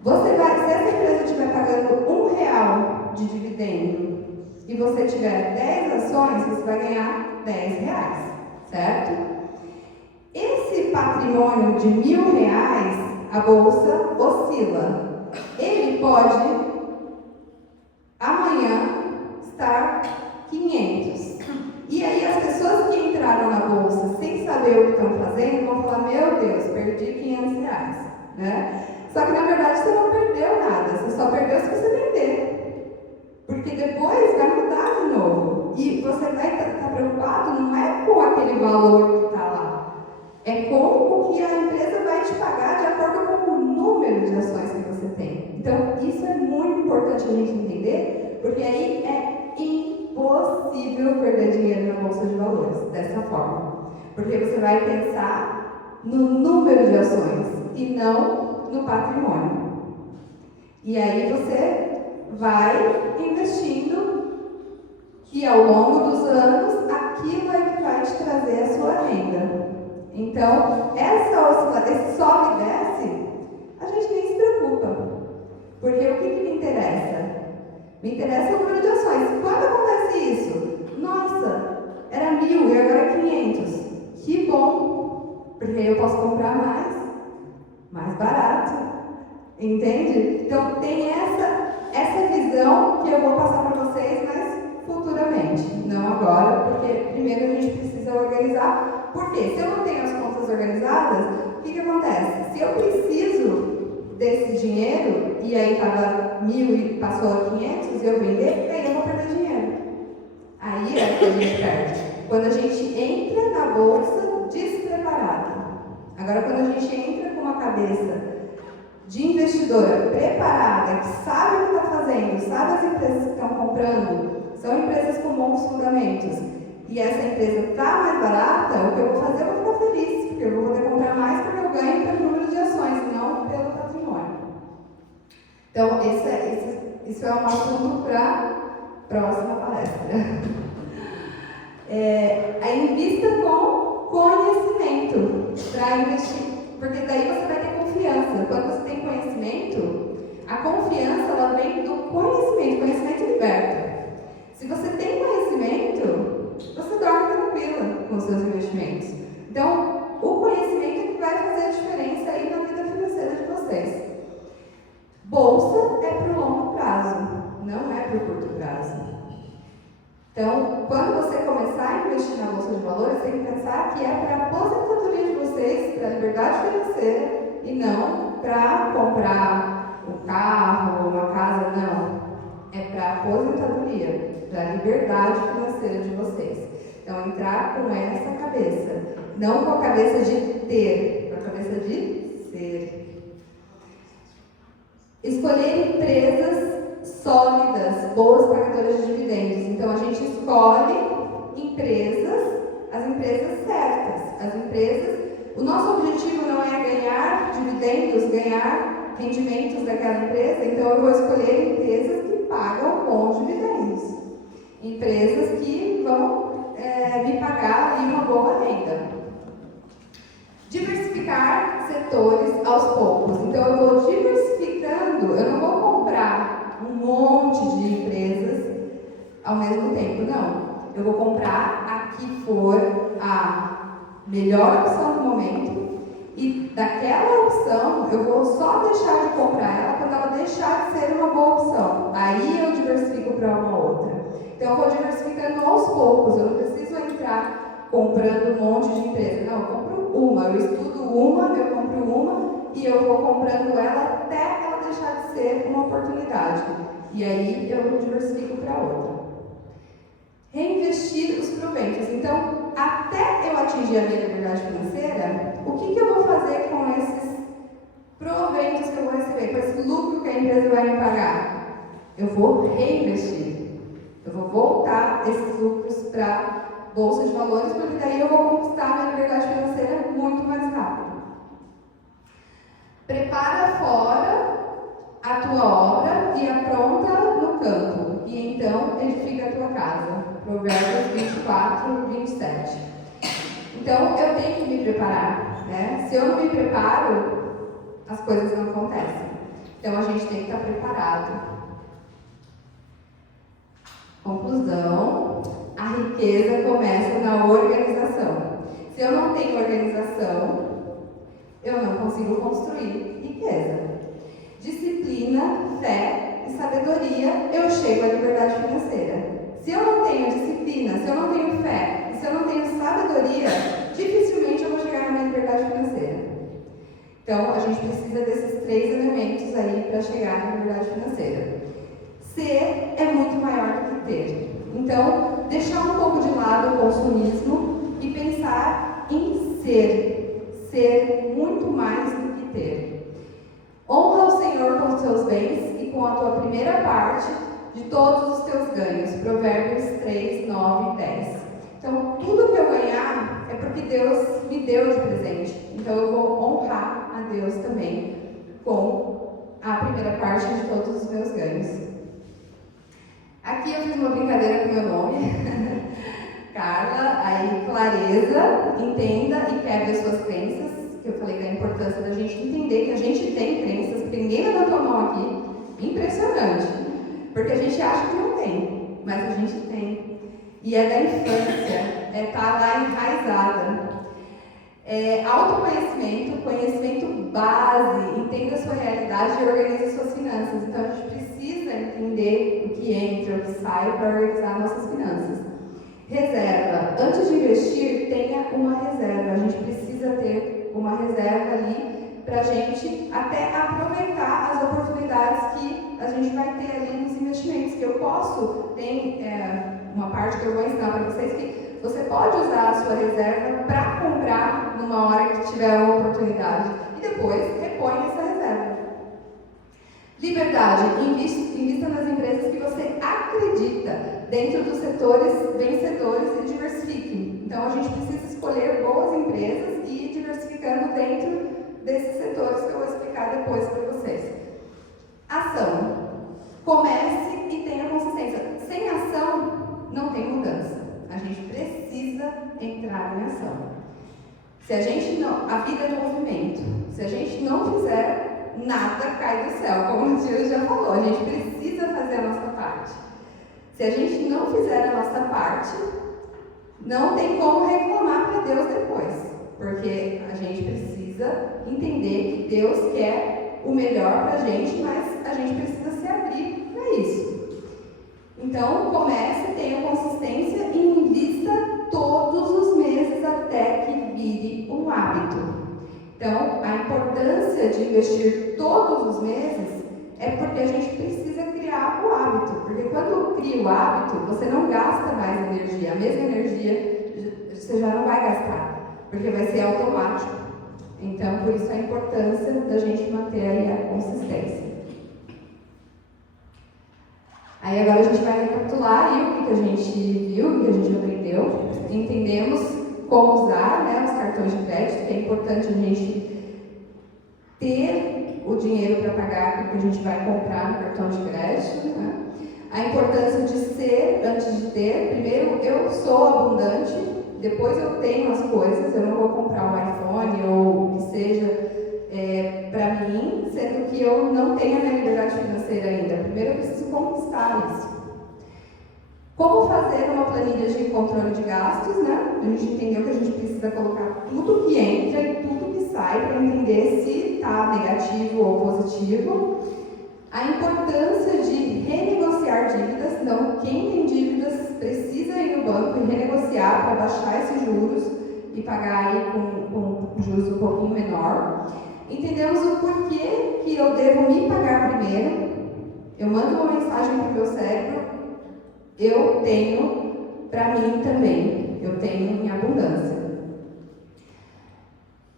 Você vai, se essa empresa estiver pagando R$1 de dividendo e você tiver 10 ações, você vai ganhar R$10, certo? Esse patrimônio de R$1.000, a bolsa oscila. Ele pode amanhã estar 500. E aí as pessoas que entraram na bolsa sem saber o que estão fazendo vão falar: meu Deus, perdi R$500, né? Só que na verdade você não perdeu nada, você só perdeu se você vender. Porque depois vai mudar de novo. E você vai estar preocupado não é com aquele valor que está lá, é com o que a empresa vai te pagar de acordo com o número de ações que você tem. Então isso é muito importante a gente entender, porque aí é impossível perder dinheiro na Bolsa de Valores dessa forma. Porque você vai pensar no número de ações e não no patrimônio. E aí você vai investindo e ao longo dos anos aquilo é que vai te trazer a sua renda. Então, esse sobe e desce, a gente nem se preocupa. Porque o que me interessa? Me interessa o número de ações. Quando acontece isso? Nossa, era 1.000 e agora é 500. Que bom, porque aí eu posso comprar mais barato, entende? Então tem essa visão que eu vou passar para vocês, mas futuramente, não agora, porque primeiro a gente precisa organizar. Porque se eu não tenho as contas organizadas, o que acontece? Se eu preciso desse dinheiro, e aí estava 1.000 e passou a 500, e eu vender, aí eu vou perder dinheiro. Aí é que a gente perde. Quando a gente entra na bolsa despreparada. Agora, quando a gente entra com uma cabeça de investidora preparada, que sabe o que está fazendo, sabe as empresas que estão comprando, são empresas com bons fundamentos, e essa empresa está mais barata, o que eu vou fazer? Eu vou ficar feliz, porque eu vou poder comprar mais porque eu ganho pelo número de ações, não pelo patrimônio. Então, isso é um assunto para a próxima palestra. Invista com conhecimento para investir, porque daí você vai ter confiança. Quando você tem conhecimento, a confiança ela vem do conhecimento. Conhecimento liberta. Se você tem conhecimento, você dorme tranquila com os seus investimentos. Então, o conhecimento é que vai fazer a diferença aí na vida financeira de vocês. Bolsa é para o longo prazo, não é para o curto prazo. Então, quando você começar a investir na Bolsa de Valores, tem que pensar que é para a aposentadoria de vocês, para a liberdade financeira, e não para comprar um carro ou uma casa, não. É para a aposentadoria, para a liberdade financeira de vocês. Então, entrar com essa cabeça, não com a cabeça de ter, com a cabeça de ser. Escolher empresas sólidas, boas pagadoras de dividendos. Então, a gente escolhe as empresas certas. O nosso objetivo não é ganhar dividendos, ganhar rendimentos daquela empresa, então eu vou escolher empresas que pagam bons dividendos. Empresas que vão me pagar ali uma boa renda. diversificar setores aos poucos. Então, eu vou diversificando, eu não vou comprar um monte de empresas ao mesmo tempo, não. Eu vou comprar a que for a melhor opção do momento e daquela opção eu vou só deixar de comprar ela quando ela deixar de ser uma boa opção. Aí eu diversifico para uma outra. Então, eu vou diversificando aos poucos, eu não preciso entrar comprando um monte de empresa. Não, eu compro uma, eu estudo uma, eu compro uma e eu vou comprando ela até ela deixar de ser uma oportunidade. E aí eu diversifico para outra. Reinvestir os proventos. Então, até eu atingir a minha liberdade financeira, o que eu vou fazer com esses proventos que eu vou receber, com esse lucro que a empresa vai me pagar? Eu vou reinvestir. Eu vou voltar esses lucros para a Bolsa de Valores, porque daí eu vou conquistar a minha liberdade financeira muito mais rápido. Prepara fora a tua obra e apronta no campo, e então edifica a tua casa. Provérbios 24, 27. Então, eu tenho que me preparar, né? Se eu não me preparo, as coisas não acontecem. Então, a gente tem que estar preparado. Conclusão: a riqueza começa na organização. Se eu não tenho organização, eu não consigo construir riqueza. Disciplina, fé e sabedoria, eu chego à liberdade financeira. Se eu não tenho disciplina, se eu não tenho fé e se eu não tenho sabedoria, dificilmente eu vou chegar na minha liberdade financeira. Então, a gente precisa desses 3 elementos aí para chegar na liberdade financeira. Ser é muito maior do que ter. Então, deixar um pouco de lado o consumismo e pensar em ser. Ser muito mais do que ter. Honra o Senhor com os teus bens e com a tua primeira parte de todos os teus ganhos. Provérbios 3, 9 e 10. Então, tudo que eu ganhar é porque Deus me deu de presente. Então, eu vou honrar a Deus também com a primeira parte de todos os meus ganhos. Aqui eu fiz uma brincadeira com meu nome. Carla, aí clareza, entenda e quebre as suas crenças. Que eu falei da importância da gente entender que a gente tem crenças, porque ninguém levantou a mão aqui. Impressionante. Porque a gente acha que não tem, mas a gente tem. E é da infância, tá lá enraizada. Autoconhecimento, conhecimento base, entenda a sua realidade e organize suas finanças. Então a gente precisa entender o que entra, o que sai para organizar nossas finanças. Reserva. Antes de investir, tenha uma reserva. A gente precisa ter uma reserva ali para a gente até aproveitar as oportunidades que a gente vai ter ali nos investimentos. Que eu posso, tem uma parte que eu vou ensinar para vocês que você pode usar a sua reserva para comprar numa hora que tiver uma oportunidade e depois repõe essa reserva. Liberdade. Invista nas empresas que você acredita dentro dos setores vencedores e diversifique. Então, a gente precisa escolher boas empresas e ir diversificando dentro desses setores que eu vou explicar depois para vocês. Ação. Comece e tenha consistência. Sem ação, não tem mudança. A gente precisa entrar em ação. Se a gente não... A vida é movimento. Se a gente não fizer, nada cai do céu. Como o tio já falou, a gente precisa fazer a nossa parte. Se a gente não fizer a nossa parte, não tem como reclamar para Deus depois. Porque a gente precisa entender que Deus quer o melhor para a gente, mas a gente precisa se abrir para isso. Então, comece, tenha consistência e invista todos os meses até que vire um hábito. Então, a importância de investir todos os meses é porque a gente precisa criar o hábito. Porque quando cria o hábito, você não gasta mais energia. A mesma energia você já não vai gastar, porque vai ser automático. Então, por isso a importância da gente manter aí a consistência. Aí agora a gente vai recapitular aí o que a gente viu, o que a gente aprendeu. Entendemos como usar, né, os cartões de crédito, que é importante a gente ter o dinheiro para pagar aquilo que a gente vai comprar no cartão de crédito, né? A importância de ser antes de ter. Primeiro, eu sou abundante, depois eu tenho as coisas, eu não vou comprar um iPhone ou o que seja para mim, sendo que eu não tenho a minha liberdade financeira ainda. Primeiro eu preciso conquistar isso. Como fazer uma planilha de controle de gastos, né? A gente entendeu que a gente precisa colocar tudo que entra e tudo que sai para entender se está negativo ou positivo. A importância de renegociar dívidas, então quem tem dívidas precisa ir no banco e renegociar para baixar esses juros e pagar aí com juros um pouquinho menor. Entendemos o porquê que eu devo me pagar primeiro. Eu mando uma mensagem para o meu cérebro, eu tenho para mim também, eu tenho em abundância.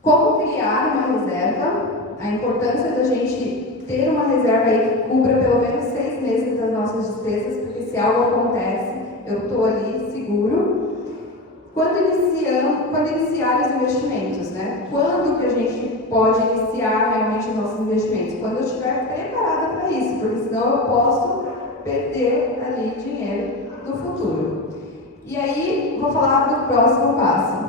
Como criar uma reserva, a importância da gente ter uma reserva aí que cubra pelo menos 6 meses das nossas despesas, porque se algo acontece, eu estou ali seguro. Quando iniciar os investimentos, né? Quando que a gente pode iniciar realmente os nossos investimentos? Quando eu estiver preparada para isso, porque senão eu posso perder ali dinheiro no futuro. E aí, vou falar do próximo passo.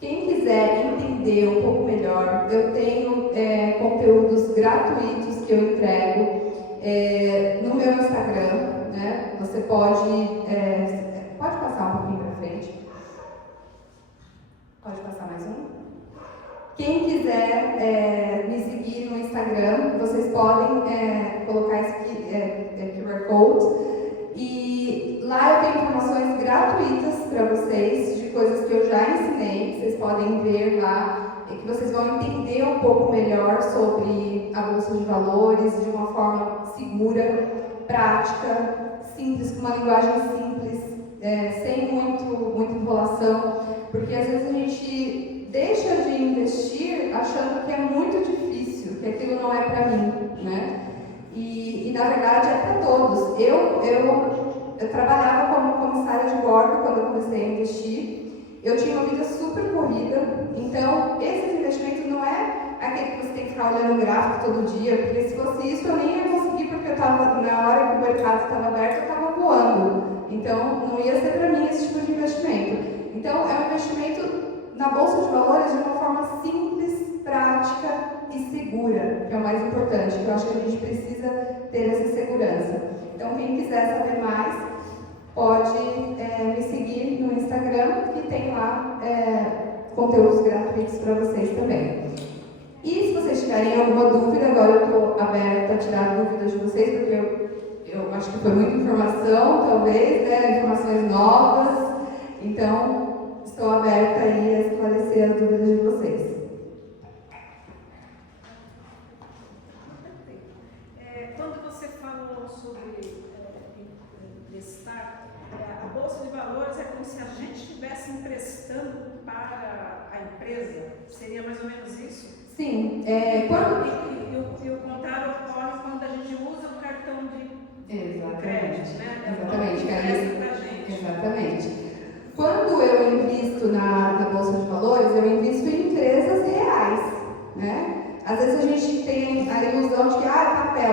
Quem quiser entender um pouco melhor, eu tenho conteúdos gratuitos que eu entrego no meu Instagram, né? Você pode passar um pouquinho para frente. Pode passar mais um? Quem quiser me seguir no Instagram, vocês podem colocar esse QR Code. E lá eu tenho informações gratuitas para vocês de coisas que eu já ensinei, que vocês podem ver lá, e que vocês vão entender um pouco melhor sobre a Bolsa de Valores de uma forma segura, prática, simples, com uma linguagem simples, sem muita enrolação, porque às vezes a gente deixa de investir achando que é muito difícil, que aquilo não é para mim, né? E na verdade é para todos. Eu trabalhava como comissária de bordo quando eu comecei a investir. Eu tinha uma vida super corrida, então esse investimento não é aquele que você tem que ficar olhando o gráfico todo dia, porque se fosse isso eu nem ia conseguir, porque eu estava, na hora que o mercado estava aberto, eu estava voando. Então não ia ser para mim esse tipo de investimento. Então é um investimento na Bolsa de Valores de uma forma simples, prática e segura, que é o mais importante, que eu acho que a gente precisa ter essa segurança. Então, quem quiser saber mais, pode me seguir no Instagram, que tem lá conteúdos gratuitos para vocês também. E se vocês tiverem alguma dúvida, agora eu estou aberta a tirar dúvidas de vocês, porque eu acho que foi muita informação, talvez, né, informações novas, então estou aberta aí a esclarecer as dúvidas de vocês. Quando você falou sobre emprestar, a Bolsa de Valores é como se a gente estivesse emprestando para a empresa? Seria mais ou menos isso? Sim. E o contrário ocorre quando a gente usa o cartão de crédito, né? Exatamente. Empresta para a gente. Exatamente. Quando eu invisto na Bolsa de Valores, eu invisto em empresas reais, né? Às vezes a gente tem a ilusão de que, papel.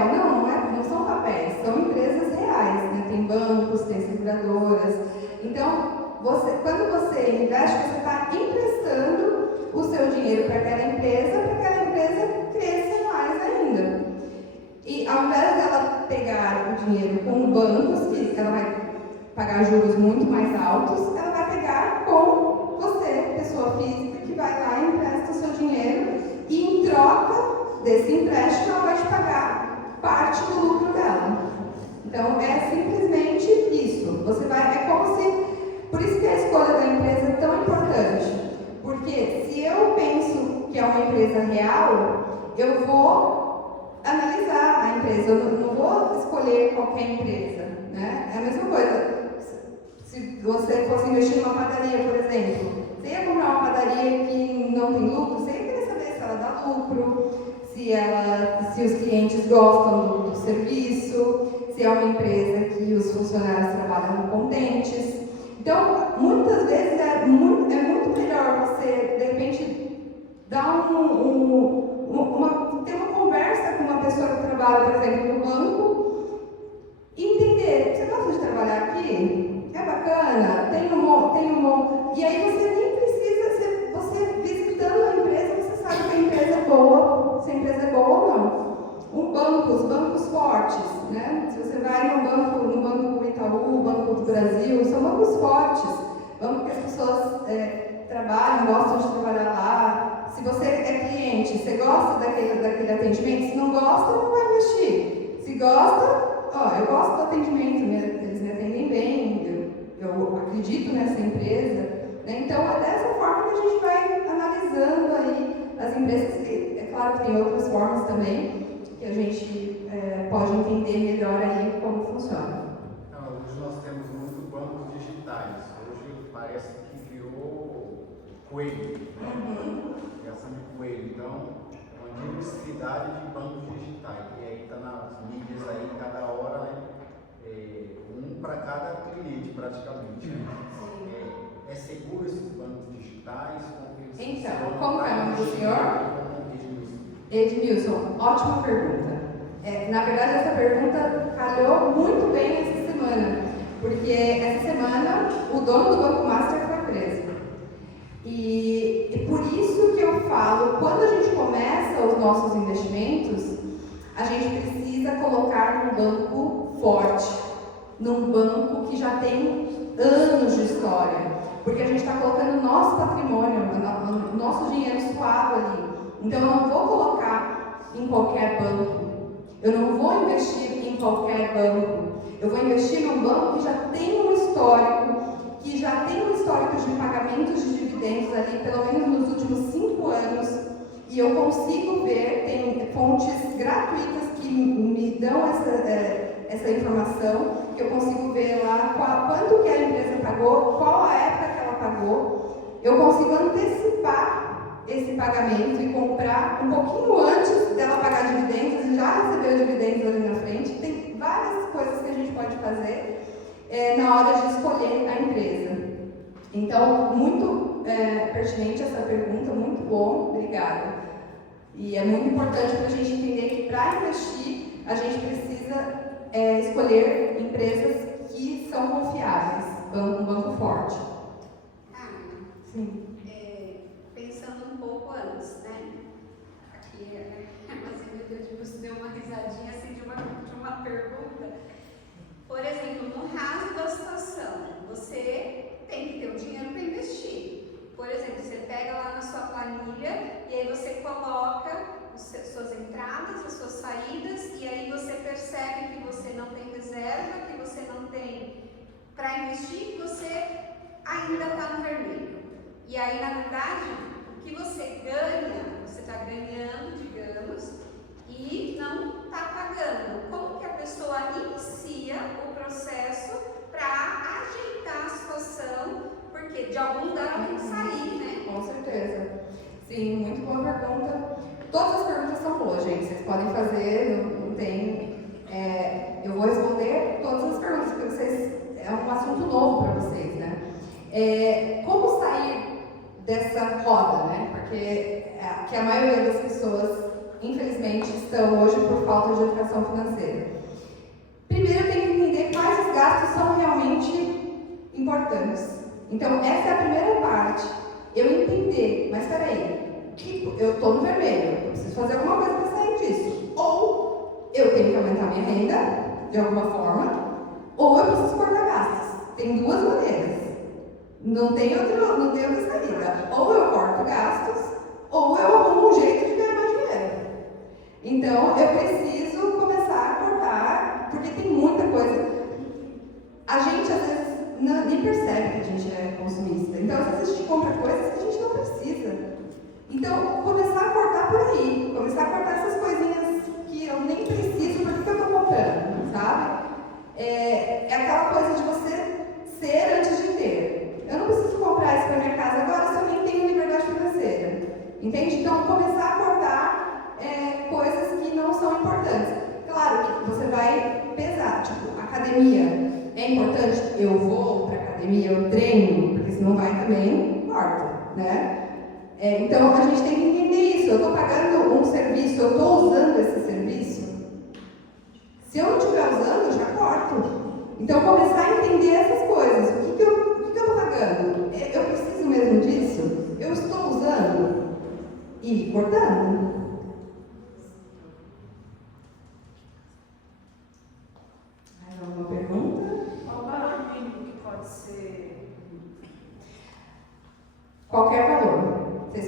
Não são papéis, são empresas reais, né? Tem bancos, tem seguradoras. Então, quando você investe, você está emprestando o seu dinheiro para aquela empresa cresça mais ainda. E ao invés dela pegar o dinheiro com bancos, que ela vai pagar juros muito mais altos, ela vai pegar com você, pessoa física, que vai lá e empresta o seu dinheiro e em troca desse empréstimo ela vai te pagar parte do lucro dela. Então é simplesmente isso. É como se... Por isso que a escolha da empresa é tão importante. Porque se eu penso que é uma empresa real, eu vou analisar a empresa, eu não vou escolher qualquer empresa, né? É a mesma coisa. Se você fosse investir numa padaria, por exemplo, você ia comprar uma padaria que não tem lucro, você ia querer saber se ela dá lucro, se os clientes gostam do serviço, se é uma empresa que os funcionários trabalham contentes. Então, muitas vezes é muito melhor você, de repente, dar ter uma conversa com uma pessoa que trabalha, por exemplo, no banco fortes, né? Se você vai no Banco Itaú, Banco do Brasil, são bancos fortes, bancos que as pessoas trabalham, gostam de trabalhar lá. Se você é cliente, você gosta daquele atendimento, se não gosta, não vai investir. Se gosta, eu gosto do atendimento, eles me atendem bem, eu acredito nessa empresa, né? Então é dessa forma que a gente vai analisando aí as empresas, é claro que tem outras formas também, que a gente pode entender melhor aí como funciona. Hoje nós temos muitos bancos digitais, hoje parece que virou coelho, criação de coelho, então uma diversidade de bancos digitais, e aí está nas mídias aí, cada hora, né? Um para cada cliente praticamente. É seguro esses bancos digitais? Então, como é o nome do senhor? Edmilson, ótima pergunta. Na verdade, essa pergunta calhou muito bem essa semana, porque essa semana o dono do Banco Master foi preso. E por isso que eu falo, quando a gente começa os nossos investimentos, a gente precisa colocar num banco forte, num banco que já tem anos de história, porque a gente está colocando o nosso patrimônio, o nosso dinheiro suado ali. Então eu não vou colocar em qualquer banco, eu não vou investir em qualquer banco, eu vou investir num banco que já tem um histórico, de pagamentos de dividendos ali, pelo menos nos últimos 5 anos, e eu consigo ver, tem fontes gratuitas que me dão essa informação, que eu consigo ver lá quanto que a empresa pagou, qual a época que ela pagou, eu consigo antecipar esse pagamento e comprar um pouquinho antes dela pagar dividendos e já receber os dividendos ali na frente. Tem várias coisas que a gente pode fazer na hora de escolher a empresa. Então, muito pertinente essa pergunta, muito bom, obrigada. E é muito importante para a gente entender que para investir, a gente precisa escolher empresas que são confiáveis, um banco forte. Sim. Pensando um pouco antes, né? Aqui, você deu uma risadinha assim de uma pergunta. Por exemplo, no raso da situação, você tem que ter o dinheiro para investir. Por exemplo, você pega lá na sua planilha e aí você coloca suas entradas, as suas saídas, e aí você percebe que você não tem reserva, que você não tem para investir, que você ainda está no vermelho. E aí, na verdade, o que você ganha, você está ganhando, digamos, e não está pagando. Como que a pessoa inicia o processo para ajeitar a situação? Porque de algum lugar ela tem que sair, né? Com certeza. Sim, muito boa pergunta. Todas as perguntas são boas, gente. Vocês podem fazer, não tem... eu vou responder todas as perguntas, porque é um assunto novo para vocês, né? Como sair dessa roda, né? Porque que a maioria das pessoas, infelizmente, estão hoje por falta de educação financeira. Primeiro, tem que entender quais os gastos são realmente importantes. Então, essa é a primeira parte. Eu entender, mas peraí, eu estou no vermelho, eu preciso fazer alguma coisa para sair disso. Ou eu tenho que aumentar minha renda, de alguma forma, ou eu preciso cortar gastos. Tem duas maneiras. Não tem outra saída. Ou eu corto gastos, ou eu arrumo um jeito de ganhar mais dinheiro. Então, eu preciso começar a cortar, porque tem muita coisa. A gente, às vezes, nem percebe que a gente é consumista. Então, às vezes, a gente compra coisas que a gente não precisa. Então, começar a cortar por aí. Começar a cortar essas coisinhas que eu nem preciso, por que eu estou comprando, sabe? É aquela coisa de você ser antes de ter. Eu não preciso comprar isso para minha casa agora se eu nem tenho liberdade financeira. Entende? Então, começar a cortar coisas que não são importantes. Claro que você vai pesar, tipo, academia. É importante? Eu vou para academia, eu treino, porque se não vai também, corta, né? Então, a gente tem que entender isso. Eu estou pagando um serviço, eu estou usando esse serviço. Se eu não estiver usando, eu já corto. Então, começar a entender essas coisas. O que eu estou pagando? Eu preciso mesmo disso? Eu estou usando? E cortando.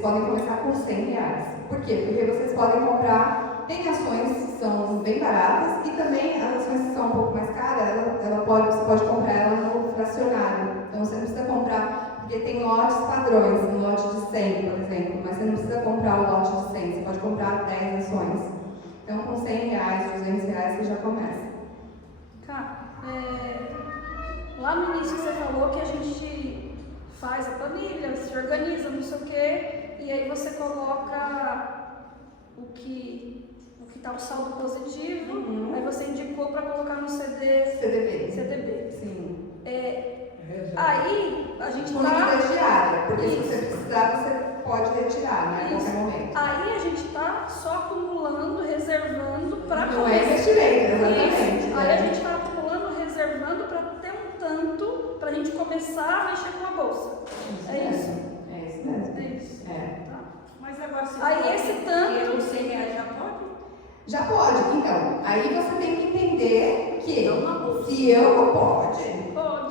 podem começar com R$100. Por quê? Porque vocês podem comprar, tem ações que são bem baratas e também as ações que são um pouco mais caras, você pode comprar ela no fracionário. Então você não precisa comprar, porque tem lotes padrões, um lote de 100, por exemplo, mas você não precisa comprar o lote de 100, você pode comprar 10 ações. Então com R$100, R$200 você já começa. Cá, lá no início você falou que a gente faz a planilha, se organiza, não sei o quê, e aí você coloca o que está o saldo positivo, aí você indicou para colocar no CDB. Sim. Aí a gente Com liquidez diária, porque se você precisar, você pode retirar, né, a qualquer momento. Aí a gente está só acumulando, reservando para Não é investimento, exatamente. Isso. Aí a gente está acumulando, reservando para ter um tanto para a gente começar a mexer com a bolsa. É isso? É isso mesmo. É isso. É. Tá. Mas agora se Aí for esse tanto- que R$100 já pode? Já pode. Então, aí você tem que entender que se eu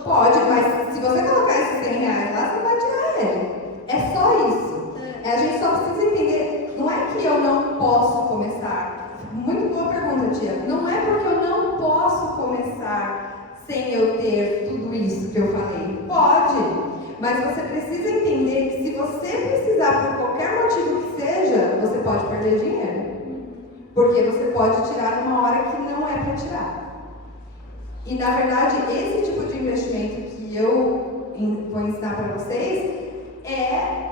pode, mas se você colocar esses R$100 lá, você vai tirar ele. É só isso. A gente só precisa entender, não é que eu não posso começar. Muito boa pergunta, tia. Não é porque eu não posso começar sem eu ter tudo isso que eu falei. Pode. Mas você precisa entender que se você precisar por qualquer motivo que seja, você pode perder dinheiro. Porque você pode tirar numa hora que não é para tirar. E na verdade, esse tipo de investimento que eu vou ensinar para vocês é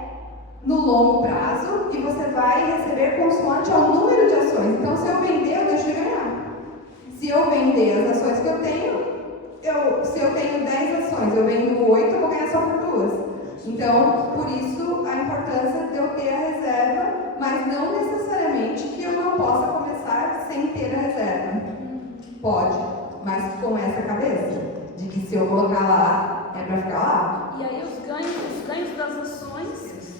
no longo prazo e você vai receber consoante ao número de ações. Então, se eu vender, eu deixo de ganhar. Se eu vender as ações que eu tenho, se eu tenho 10 ações, eu vendo 8, eu vou ganhar só por 2. Então, por isso, a importância de eu ter a reserva, mas não necessariamente que eu não possa começar sem ter a reserva. Pode, mas com essa cabeça, de que se eu colocar lá, é para ficar lá. E aí os ganhos das ações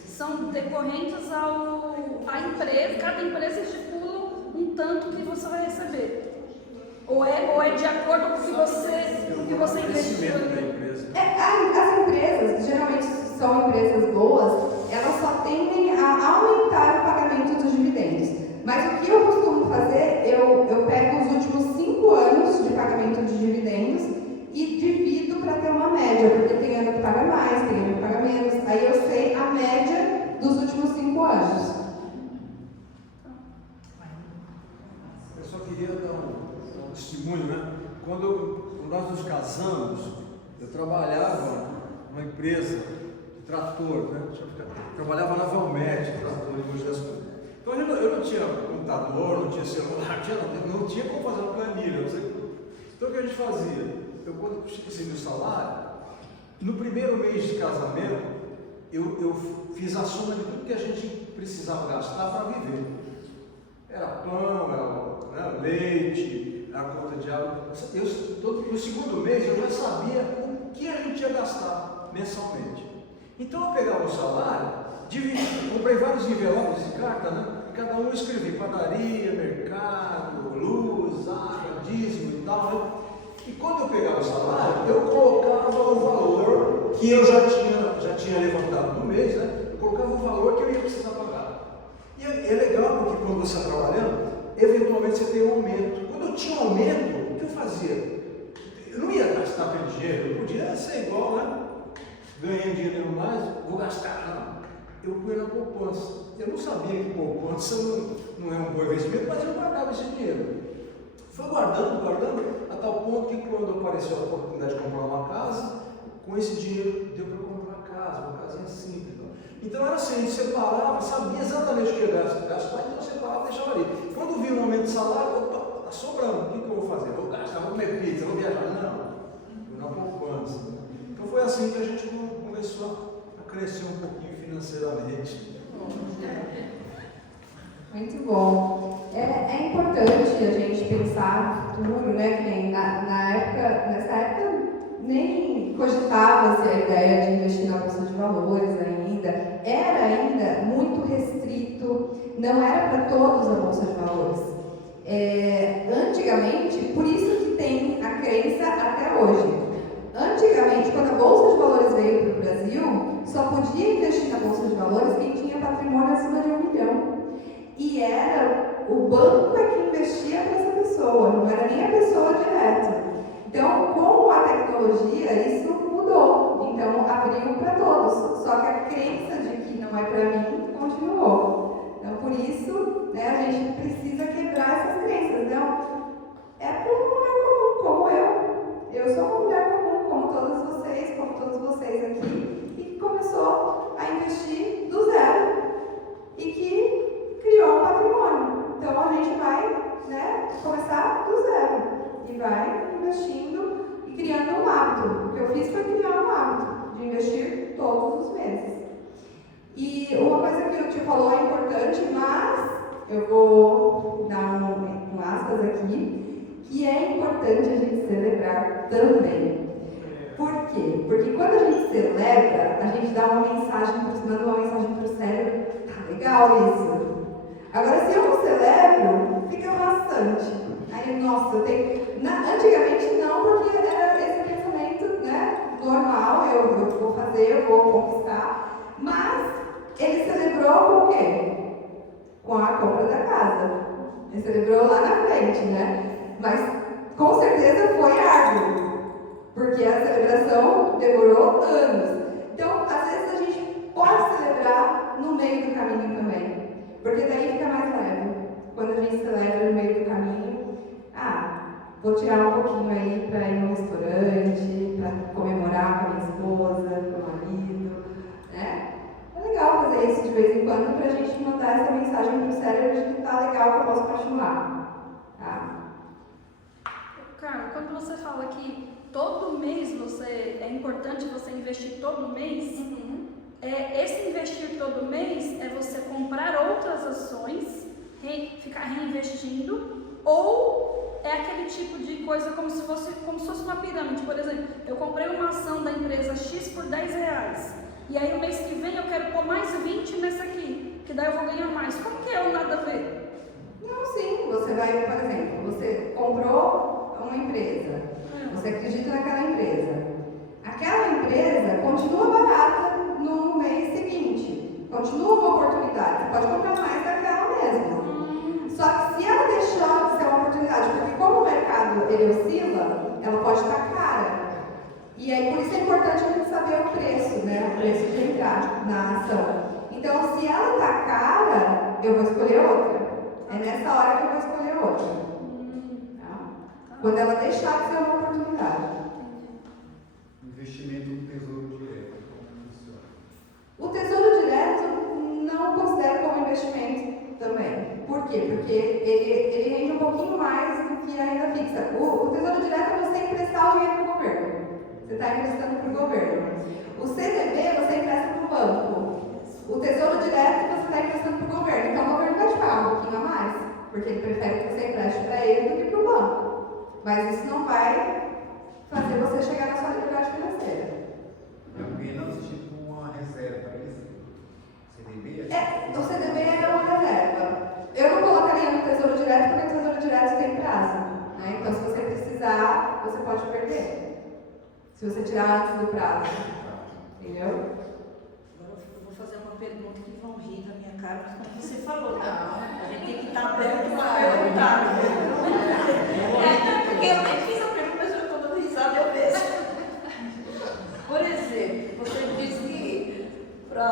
são decorrentes à empresa, cada empresa estipula um tanto que você vai receber. Ou é de acordo com o que você investiu ali. As empresas, geralmente são empresas boas, elas só tendem a aumentar o pagamento dos dividendos. Mas o que eu costumo fazer, eu pego os últimos 5 anos de pagamento de dividendos e divido para ter uma média, porque tem ano que paga mais, tem ano que paga menos. Aí eu sei a média dos últimos 5 anos. Eu só queria dar um testemunho, né? Quando nós nos casamos, eu trabalhava numa empresa de trator, né? Trabalhava na Valmet, trator em Mogi das Cruzes. Então eu não tinha computador, não tinha celular, não tinha como fazer uma planilha. Então o que a gente fazia? Eu, quando recebi o salário, no primeiro mês de casamento, eu fiz a soma de tudo que a gente precisava gastar para viver. Era pão, era leite, a conta de água. No segundo mês eu já sabia o que a gente ia gastar mensalmente. Então eu pegava o salário, comprei vários envelopes de carta, né? E cada um eu escrevi padaria, mercado, luz, água, dízimo e tal, né? E quando eu pegava o salário, eu colocava o valor que eu já tinha levantado no mês, né? Eu colocava o valor que eu ia precisar pagar. E é legal porque quando você está trabalhando, eventualmente você tem um aumento. Quando eu tinha um aumento, o que eu fazia? Eu não ia gastar aquele dinheiro, eu podia ser igual, né? Ganhei dinheiro mais, vou gastar. Não. Eu fui na poupança. Eu não sabia que poupança não é um bom investimento, mas eu guardava esse dinheiro. Fui guardando, a tal ponto que quando apareceu a oportunidade de comprar uma casa, com esse dinheiro deu para comprar uma casinha simples. Então era assim, a gente separava, sabia exatamente o que ia gastar, então separava e deixava ali. Quando vi um aumento de salário, opa, está sobrando, o que eu vou fazer? Vou gastar, vou comer pizza, vou viajar? Não, na poupança. Então foi assim que a gente começou a crescer um pouquinho financeiramente. Muito bom. É importante a gente pensar no futuro, né? Que nem nessa época nem cogitava-se a ideia de investir na Bolsa de Valores ainda. Era ainda muito restrito, não era para todos a Bolsa de Valores. Antigamente, por isso que tem a crença até hoje. Antigamente, quando a Bolsa de Valores veio para o Brasil, só podia investir na Bolsa de Valores quem tinha patrimônio acima de 1 milhão. E era o banco que investia para essa pessoa, não era nem a pessoa direto. Então, com a tecnologia, isso mudou. Então, abriu para todos. Só que a crença de que não é para mim continuou. Então, por isso, né, a gente precisa quebrar essas crenças. Então, é para uma mulher comum, como eu. Eu sou uma mulher comum, como todos vocês aqui, e que começou a investir do zero e que criou um patrimônio. Então, a gente vai, né, começar do zero e vai investindo e criando um hábito. O que eu fiz foi criar um hábito de investir todos os meses. E uma coisa que o tio falou é importante, mas eu vou dar um aspas aqui, que é importante a gente celebrar também. Por quê? Porque quando a gente celebra, a gente dá uma mensagem, manda uma mensagem para o cérebro, tá legal isso. Agora, se eu não celebro, fica maçante. Aí, nossa, eu tenho... Antigamente não, porque era esse pensamento, né, normal, eu vou fazer, eu vou conquistar. Mas ele celebrou com o quê? Com a compra da casa. Ele celebrou lá na frente, né? Mas com certeza foi árduo, porque a celebração demorou anos. Então, às vezes a gente pode celebrar no meio do caminho também, porque daí fica mais leve. Quando a gente celebra no meio do caminho, vou tirar um pouquinho aí para ir no restaurante, para comemorar com a minha esposa, com o meu marido, né? É legal fazer isso de vez em quando para a gente mandar essa mensagem para o cérebro de que tá legal, que eu posso continuar, tá? Carla, quando você fala que todo mês é importante você investir todo mês, esse investir todo mês é você comprar outras ações, ficar reinvestindo, ou é aquele tipo de coisa como se fosse uma pirâmide. Por exemplo, eu comprei uma ação da empresa X por R$10, e aí no mês que vem eu quero pôr mais 20 nessa aqui, que daí eu vou ganhar mais. Como que é o nada a ver? Não, sim, você vai, por exemplo, você comprou uma empresa, você acredita naquela empresa. Aquela empresa continua barata no mês seguinte, continua uma oportunidade, você pode comprar mais daquela mesmo. Só que se ela deixar de ser uma oportunidade, porque como o mercado ele oscila, ela pode estar cara. E aí por isso é importante a gente saber o preço, né? O preço de entrar na ação. Então, se ela está cara, eu vou escolher outra. É nessa hora que eu vou escolher outra. Tá? Quando ela deixar de ser uma oportunidade. Investimento no Tesouro Direto, como funciona? O Tesouro Direto não considero como investimento também. Por quê? Porque ele rende um pouquinho mais do que a renda fixa. O Tesouro Direto é você emprestar o dinheiro para o governo. Você está emprestando para o governo. O CDB você empresta para o banco. O Tesouro Direto você está emprestando para o governo. Então o governo vai te pagar um pouquinho a mais, porque ele prefere que você empreste para ele do que para o banco. Mas isso não vai fazer você chegar na sua liberdade financeira. É apenas tipo uma reserva, é isso? CDB? O CDB é uma reserva. Eu não colocaria no Tesouro Direto porque o Tesouro Direto tem prazo, né? Então, se você precisar, você pode perder. Se você tirar antes do prazo. Entendeu? Agora eu vou fazer uma pergunta que vão rir da minha cara, mas como você falou, a gente tem que estar aberto para perguntar. Porque eu nem fiz a pergunta, mas eu estou dando risada, eu vejo. Por exemplo, você disse que para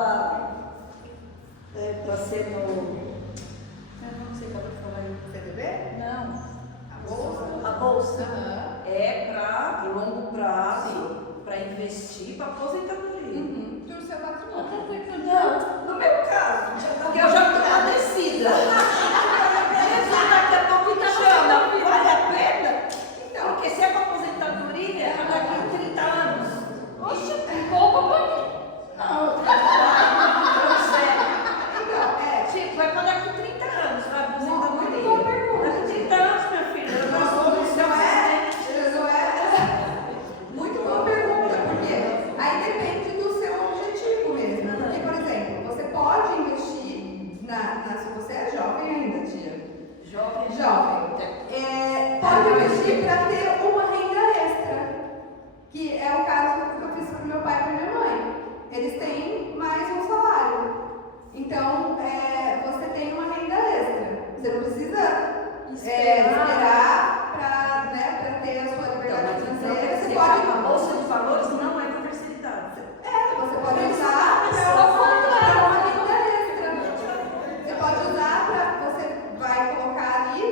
ser no... Eu não sei como falar aí. CDB? Não. A bolsa? A bolsa é para longo prazo, para investir, para aposentadoria. Do seu patrimônio. Não, no meu caso, porque eu já estou padecida. Jesus, daqui a pouco está chama, vale a pena? Então, porque se é para aposentadoria, é daqui a 30 anos. Oxe, pouco para mim. Não, sério. Então, Tipo, é para daqui a 30 anos, vai aposentadoria. Muito boa pergunta. Daqui a 30 anos, minha filha, eu não sou do seu Muito boa pergunta, porque aí depende do seu objetivo mesmo. Porque, por exemplo, você pode investir se você é jovem ainda, tia. Jovem. Pode investir para ter uma renda extra. Que é o caso que eu fiz para o meu pai e para minha mãe. Eles têm mais um salário. Então, esperar para, né, para ter a sua liberdade financeira. Você pode. A bolsa de valores não é para terceira idade. Você pode usar para uma renda extra. Você pode usar para. Você vai colocar ali,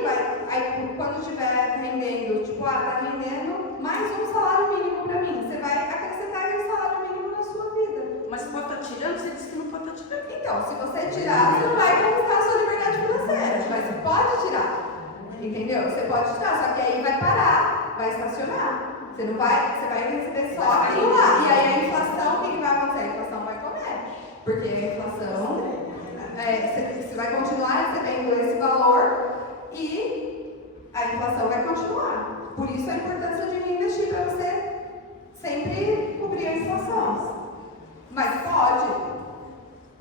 aí quando estiver rendendo, tipo, tá rendendo mais um salário mínimo para mim. Você vai acrescentar aquele salário mínimo na sua vida. Mas você pode estar tirando, você disse que não pode estar tirando. Então, se você tirar, você não vai conquistar a sua liberdade financeira, mas você pode tirar. Entendeu? Você pode tirar, só que aí vai parar, vai estacionar. Você não vai, você vai receber só aquilo lá. E aí a inflação, o que vai acontecer? A inflação vai comer. Porque a inflação, você vai continuar recebendo esse valor e a inflação vai continuar. Por isso a importância de reinvestir para você sempre cobrir a inflação. Mas pode.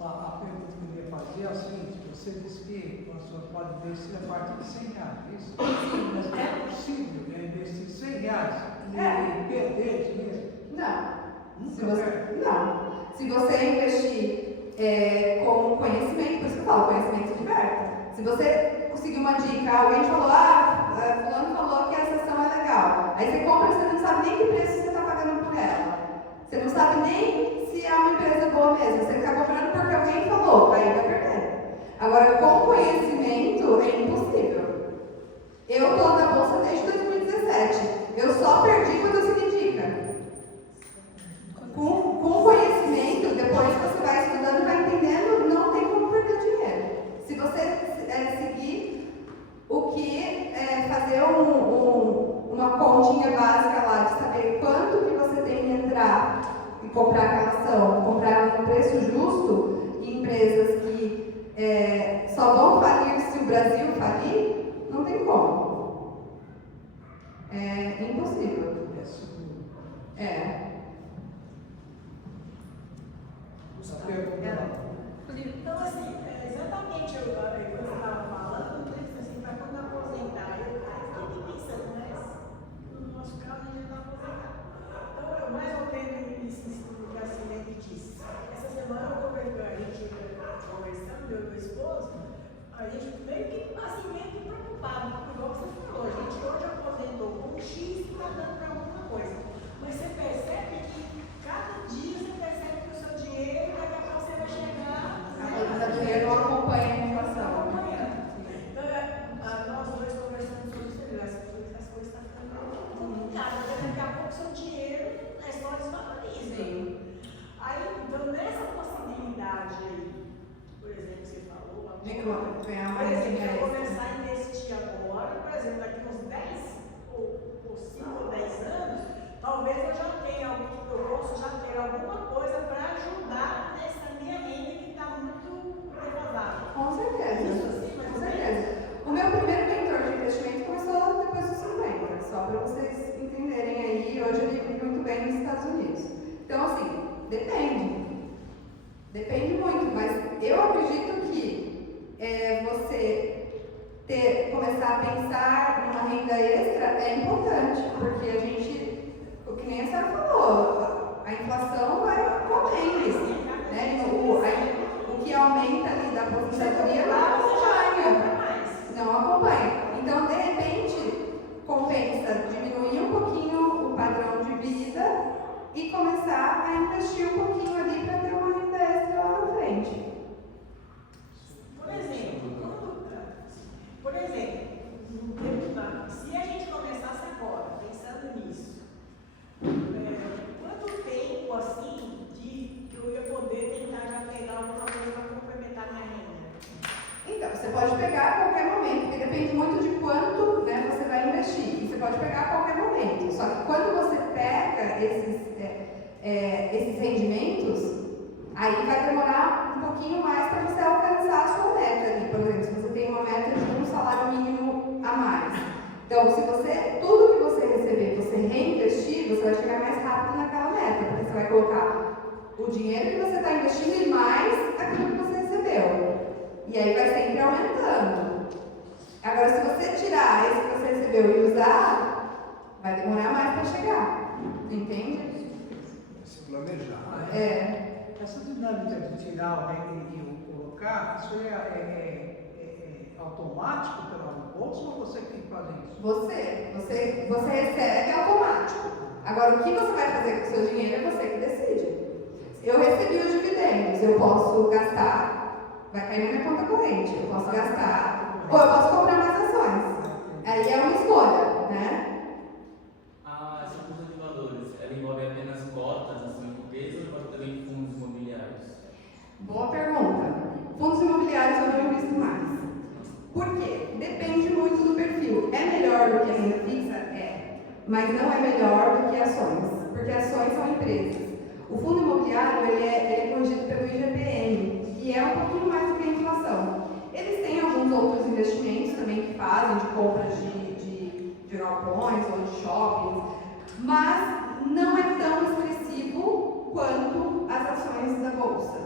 A pergunta que eu ia fazer é a seguinte: você disse que a sua pode investir a partir de R$100, isso? Mas é possível investir R$100 e perder dinheiro? Não. Nunca perde. Não. Se você investir com conhecimento, por isso que eu falo, conhecimento liberta. Se você conseguir uma dica, alguém falou, fulano falou que essa ação é legal. Aí você compra, você não sabe nem que preço você está pagando por ela. Você não sabe nem se é uma empresa boa mesmo. Você está comprando porque alguém falou, aí vai perder. Agora, com conhecimento, é impossível. Eu estou na bolsa desde 2017. Eu só perdi quando eu segui dica. Com conhecimento, depois que você vai estudando, vai entendendo, não tem como perder dinheiro. Se você seguir o que fazer uma continha básica lá, de saber quanto que você tem que entrar e comprar aquela ação, comprar no preço justo, em empresas que só vão falir se o Brasil falir, não tem como. É impossível. Então, assim, exatamente o que você estava falando, assim, para quando aposentar, eu fiquei pensando, né? No nosso caso, a gente está aposentado. Então, eu mais ou menos isso que a Silene disse. Essa semana, a gente conversando, eu e meu esposo, a gente meio que preocupado, porque igual você falou, a gente hoje aposentou com um X e está dando para alguma coisa. Mas você percebe que cada dia você percebe que o seu dinheiro, daqui a pouco você vai chegar. O dinheiro não acompanha a inflação. Então, nós dois conversamos sobre isso, as coisas estão ficando muito caras, daqui a pouco o seu dinheiro é só desvaloriza. Sim. Aí, então, nessa possibilidade aí, por exemplo, que você falou, De ganhar por mais exemplo, dinheiro. eu começar a investir agora, por exemplo, daqui uns 10 ou 5 ou 10 anos, talvez eu já tenha, eu possa já ter alguma coisa para ajudar nessa minha renda que está muito defasada. Com certeza. Isso assim, mas Com certeza. O meu primeiro mentor de investimento começou depois dos 50, só para vocês entenderem aí. Hoje ele vive muito bem nos Estados Unidos. Então, assim, depende. Depende muito, mas eu acredito que você começar a pensar numa renda extra é importante, porque a gente, o que nem a senhora falou, a inflação vai comendo, né? O que aumenta ali da aposentadoria não acompanha. Então, de repente, compensa diminuir um pouquinho o padrão de vida e começar a investir um pouquinho ali para ter uma renda extra lá na frente. Por exemplo, se a gente começasse agora, pensando nisso, quanto tempo assim que eu ia poder tentar já pegar alguma coisa para complementar minha renda? Então, você pode pegar a qualquer momento, porque depende muito de quanto, né, você vai investir. E você pode pegar a qualquer momento. Só que quando você pega esses rendimentos, aí vai demorar um pouquinho mais para você alcançar a sua meta ali. Por exemplo, se você tem uma meta de um salário mínimo a mais. Então, se tudo que você receber, você reinvestir, você vai chegar mais rápido naquela meta, porque você vai colocar o dinheiro que você está investindo e mais aquilo que você recebeu. E aí vai sempre aumentando. Agora, se você tirar esse que você recebeu e usar, vai demorar mais para chegar. Entende? Se planejar. Essa dinâmica de tirar e colocar, isso é automático pela bolsa ou você fazem isso? Você recebe automático. Agora, o que você vai fazer com o seu dinheiro é você que decide. Eu recebi os dividendos, eu posso gastar, vai cair na minha conta corrente, eu posso gastar, ou eu posso comprar mais ações. Aí é uma escolha, né? Essa bolsa de valores, ela envolve apenas cotas, ações de empresa ou envolve também fundos imobiliários? Boa pergunta. Fundos imobiliários eu não invisto mais. Por quê? Depende muito do perfil. É melhor do que a renda fixa? É. Mas não é melhor do que ações, porque ações são empresas. O fundo imobiliário ele é corrigido pelo IGPM, que é um pouquinho mais do que a inflação. Eles têm alguns outros investimentos também que fazem de compras de galpões ou de shoppings, mas não é tão expressivo quanto as ações da bolsa.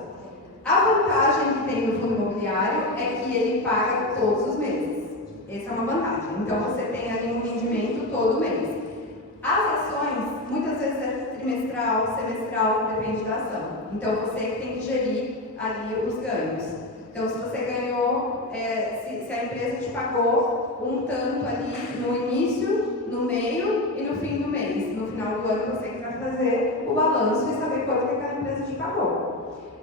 A vantagem que tem no fundo imobiliário é que ele paga todos os meses. Essa é uma vantagem. Então você tem ali um rendimento todo mês. As ações, muitas vezes é trimestral, semestral, depende da ação. Então você tem que gerir ali os ganhos. Então se você ganhou, se a empresa te pagou um tanto ali no início, no meio e no fim do mês. No final do ano você que vai fazer o balanço e saber quanto que aquela empresa te pagou.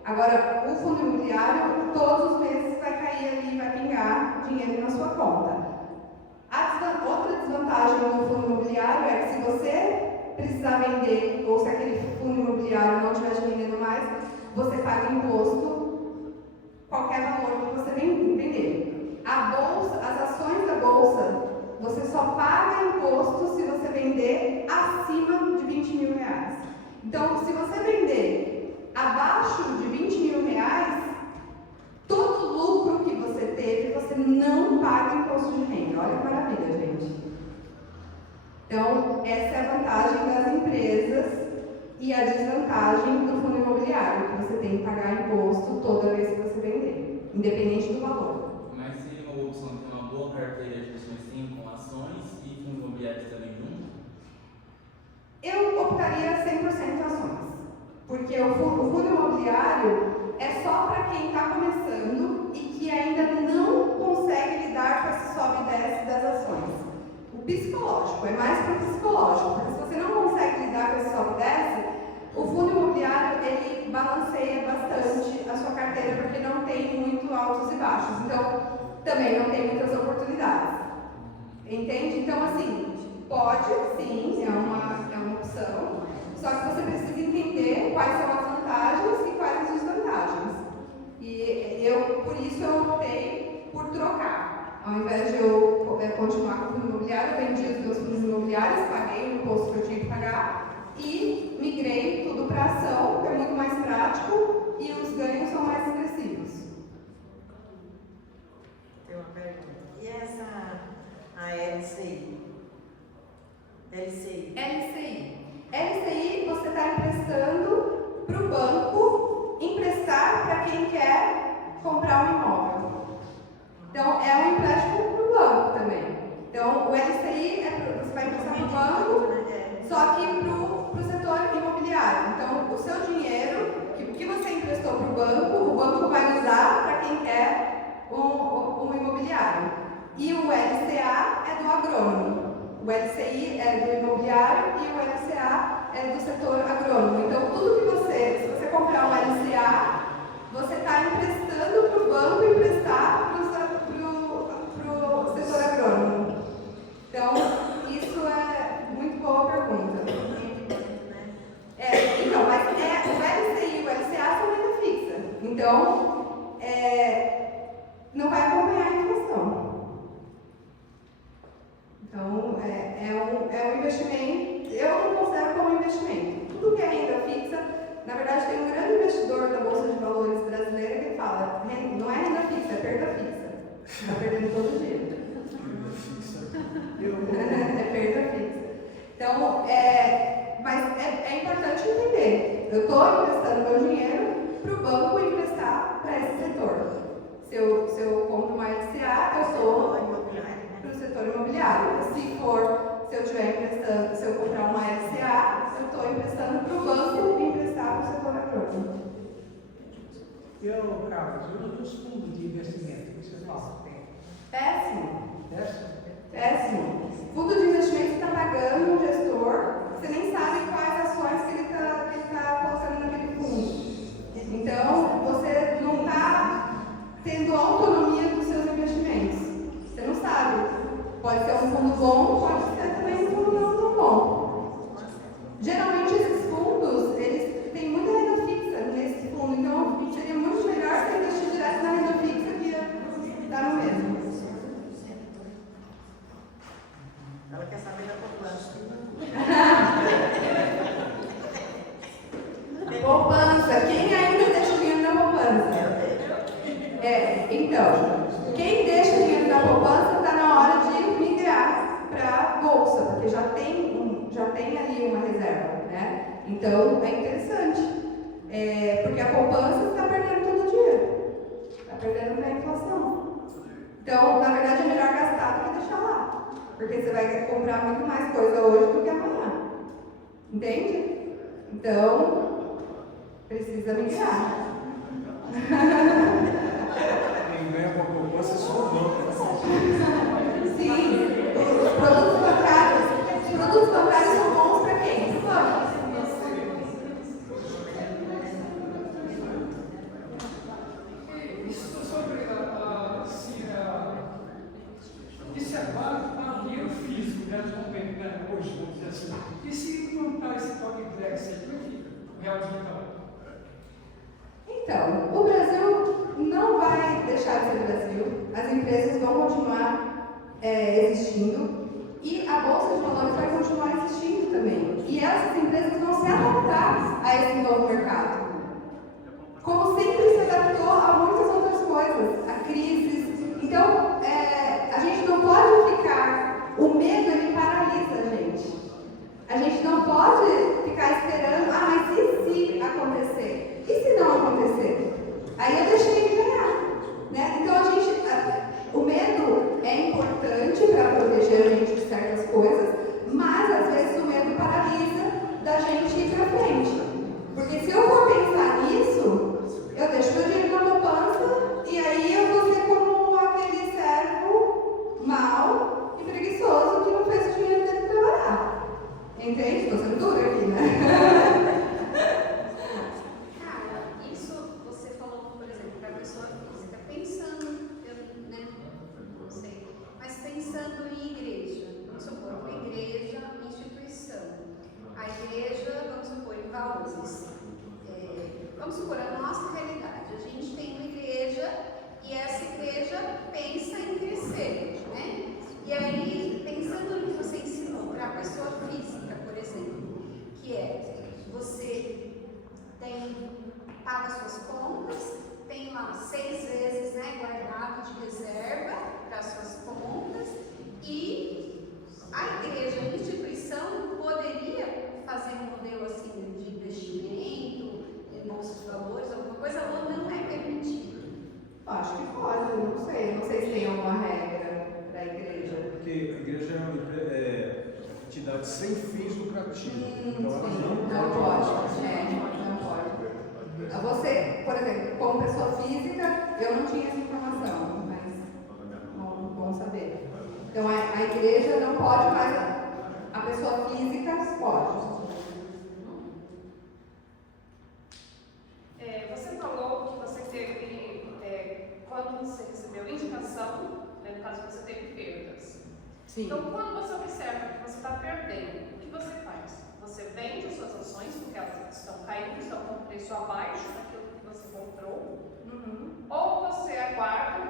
Agora, o fundo imobiliário, todos os meses vai cair ali, vai pingar dinheiro na sua conta. Outra desvantagem do fundo imobiliário é que se você precisar vender, ou se aquele fundo imobiliário não estiver vendendo mais, você paga imposto, qualquer valor que você vender. A bolsa, as ações da bolsa, você só paga imposto se você vender acima de 20 mil reais. Então, se você vender abaixo de 20 mil reais, todo lucro que você teve, você não paga imposto de renda. Olha que maravilha, gente. Então, essa é a vantagem das empresas e a desvantagem do fundo imobiliário, que você tem que pagar imposto toda vez que você vender, independente do valor. Mas seria uma opção de ter uma boa carteira de ações sim, com ações e fundos imobiliários também junto? Eu optaria 100% ações, porque o fundo imobiliário é só para quem está começando e que ainda não consegue lidar com esse sobe e desce das ações. O psicológico, é mais para o psicológico, porque se você não consegue lidar com esse sobe e desce, o fundo imobiliário ele balanceia bastante a sua carteira, porque não tem muito altos e baixos, então também não tem muitas oportunidades. Entende? Então, assim, pode sim, é uma opção, só que você precisa entender quais são as vantagens e quais as desvantagens. E por isso eu optei por trocar. Ao invés de eu continuar com o fundo imobiliário, eu vendi os meus fundos imobiliários, paguei o imposto que eu tinha que pagar e migrei tudo para ação, que é muito mais prático e os ganhos são mais expressivos. Tem uma pergunta. E a LCI? LCI você está emprestando para o banco emprestar para quem quer comprar um imóvel. Então, é um empréstimo para o banco também. Então, o LCI você vai emprestar para o banco, só que para o setor imobiliário. Então, o seu dinheiro, que você emprestou para o banco vai usar para quem quer um imobiliário. E o LCA é do agrônomo. O LCI é do imobiliário e o LCA é do setor agrônomo. Então, tudo que se você comprar um LCA, você está emprestando para o banco emprestar para o setor agrônomo. Então, isso é muito boa pergunta. Então, mas o LCI e o LCA são renda fixa. Então, não vai acompanhar a inflação. Então, é um investimento, eu não considero como investimento. Tudo que é renda fixa, na verdade, tem um grande investidor da Bolsa de Valores brasileira que fala, não é renda fixa, é perda fixa. Está perdendo todo dia. É perda fixa. Então, mas é importante entender. Eu estou emprestando meu dinheiro para o banco emprestar para esse setor. Se eu compro uma LCA, eu sou para o setor imobiliário. Se eu comprar uma LCA, eu estou emprestando para o banco e emprestar para o setor agrônomo. Carlos, eu dos fundos de investimento que você fala, tem. Péssimo. Péssimo? Péssimo. Pode ser um fundo bom, pode ser também um fundo não tão bom. Geralmente esses fundos, eles têm muita renda fixa nesse fundo, então seria muito melhor você investir direto na renda fixa que ia dar no mesmo. Ela quer saber da poupança. Poupança. Quem ainda deixa dinheiro na poupança? Então, quem deixa dinheiro na poupança está na hora de migrar para a bolsa, porque já tem ali uma reserva, né? Então, é interessante. Porque a poupança está perdendo todo o dinheiro. Está perdendo para a inflação. Então, na verdade, é melhor gastar do que deixar lá. Porque você vai comprar muito mais coisa hoje do que amanhã. Entende? Então, precisa migrar. Quem ganha com a poupança é só o banco. Sim, os produtos bancários são bons para quem? Para o banco. Isso sobre observar o dinheiro físico, né, hoje, vamos dizer assim. E se implantar esse toque de flex aí, como é que fica? O real digital? Então, o Brasil não vai deixar de ser Brasil, as empresas vão continuar existindo e a Bolsa de Valores vai continuar existindo também. E essas empresas vão se adaptar a esse novo mercado. Como sempre se adaptou a muitas outras coisas, a crises. Então, a gente não pode ficar... O medo, ele paralisa a gente. A gente não pode ficar esperando, mas e se acontecer? E se não acontecer? Aí eu deixei de ganhar, né? Então o medo é importante para proteger a gente de certas coisas, mas às vezes o medo paralisa da gente ir para frente. Porque se eu for pensar nisso, eu deixo meu dinheiro na poupança e aí eu vou ser como aquele servo mau e preguiçoso que não fez o dinheiro dele trabalhar. Entende? Estou sendo dura aqui, né? Isso você falou, por exemplo, para a pessoa física, pensando, né, não sei, mas pensando em igreja, vamos supor, uma igreja, instituição, a igreja, vamos supor, em valores, vamos supor, a nossa realidade, a gente tem uma igreja e essa igreja pensa em crescer, né? E aí, pensando no que você ensinou para a pessoa física, por exemplo, que você paga suas contas, tem lá 6 vezes, né, guardado de reserva para suas contas e a igreja, a instituição, poderia fazer um modelo assim de investimento, bolsa de valores, alguma coisa, ou não é permitido? Acho que pode, não sei se tem alguma regra para a igreja. Porque a igreja é uma entidade sem fins lucrativos. Então ela não pode. Não pode. Você, por exemplo, como pessoa física, eu não tinha essa informação, mas bom saber. Então a igreja não pode, mas a pessoa física pode. Você falou que você teve, quando você recebeu indicação, no caso você teve perdas. Sim. Então, quando você observa que você está perdendo, o que você faz? Você vende as suas ações, porque elas estão caindo, estão com preço abaixo daquilo que você comprou, ou você aguarda,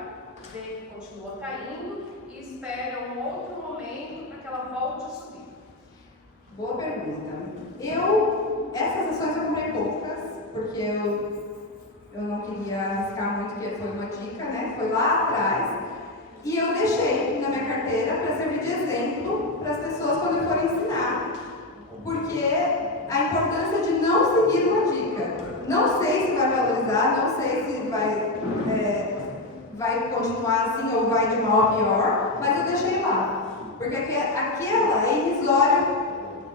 vê que continua caindo e espera um outro momento para que ela volte a subir. Boa pergunta. Essas ações eu comprei poucas, porque eu não queria arriscar muito, porque foi uma dica, né? Foi lá atrás. E eu deixei na minha carteira para servir de exemplo para as pessoas quando eu for ensinar. Porque a importância de não seguir uma dica. Não sei se vai valorizar, não sei se vai continuar assim ou vai de mal a pior, mas eu deixei lá. Porque aquela é irrisória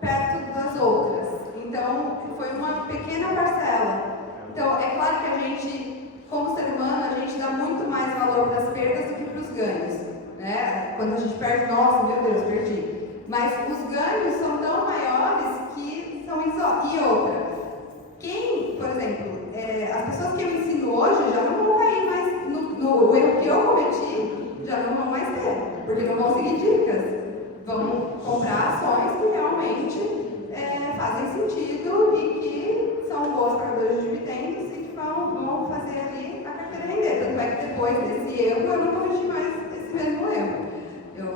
perto das outras. Então, foi uma pequena parcela. Então, é claro que a gente, como ser humano, a gente dá muito mais valor para as perdas do que para os ganhos, né? Quando a gente perde, nossa, meu Deus, perdi. Mas os ganhos são tão maiores que são isósceles. E outra, por exemplo, as pessoas que eu ensino hoje já não vão cair mais no erro que eu cometi, já não vão mais ter. Porque não vão seguir dicas. Vão comprar ações que realmente fazem sentido e que são boas pagadoras de dividendos e que vão fazer ali a carteira render. Tanto é que depois desse erro eu não cometi mais esse mesmo erro. Eu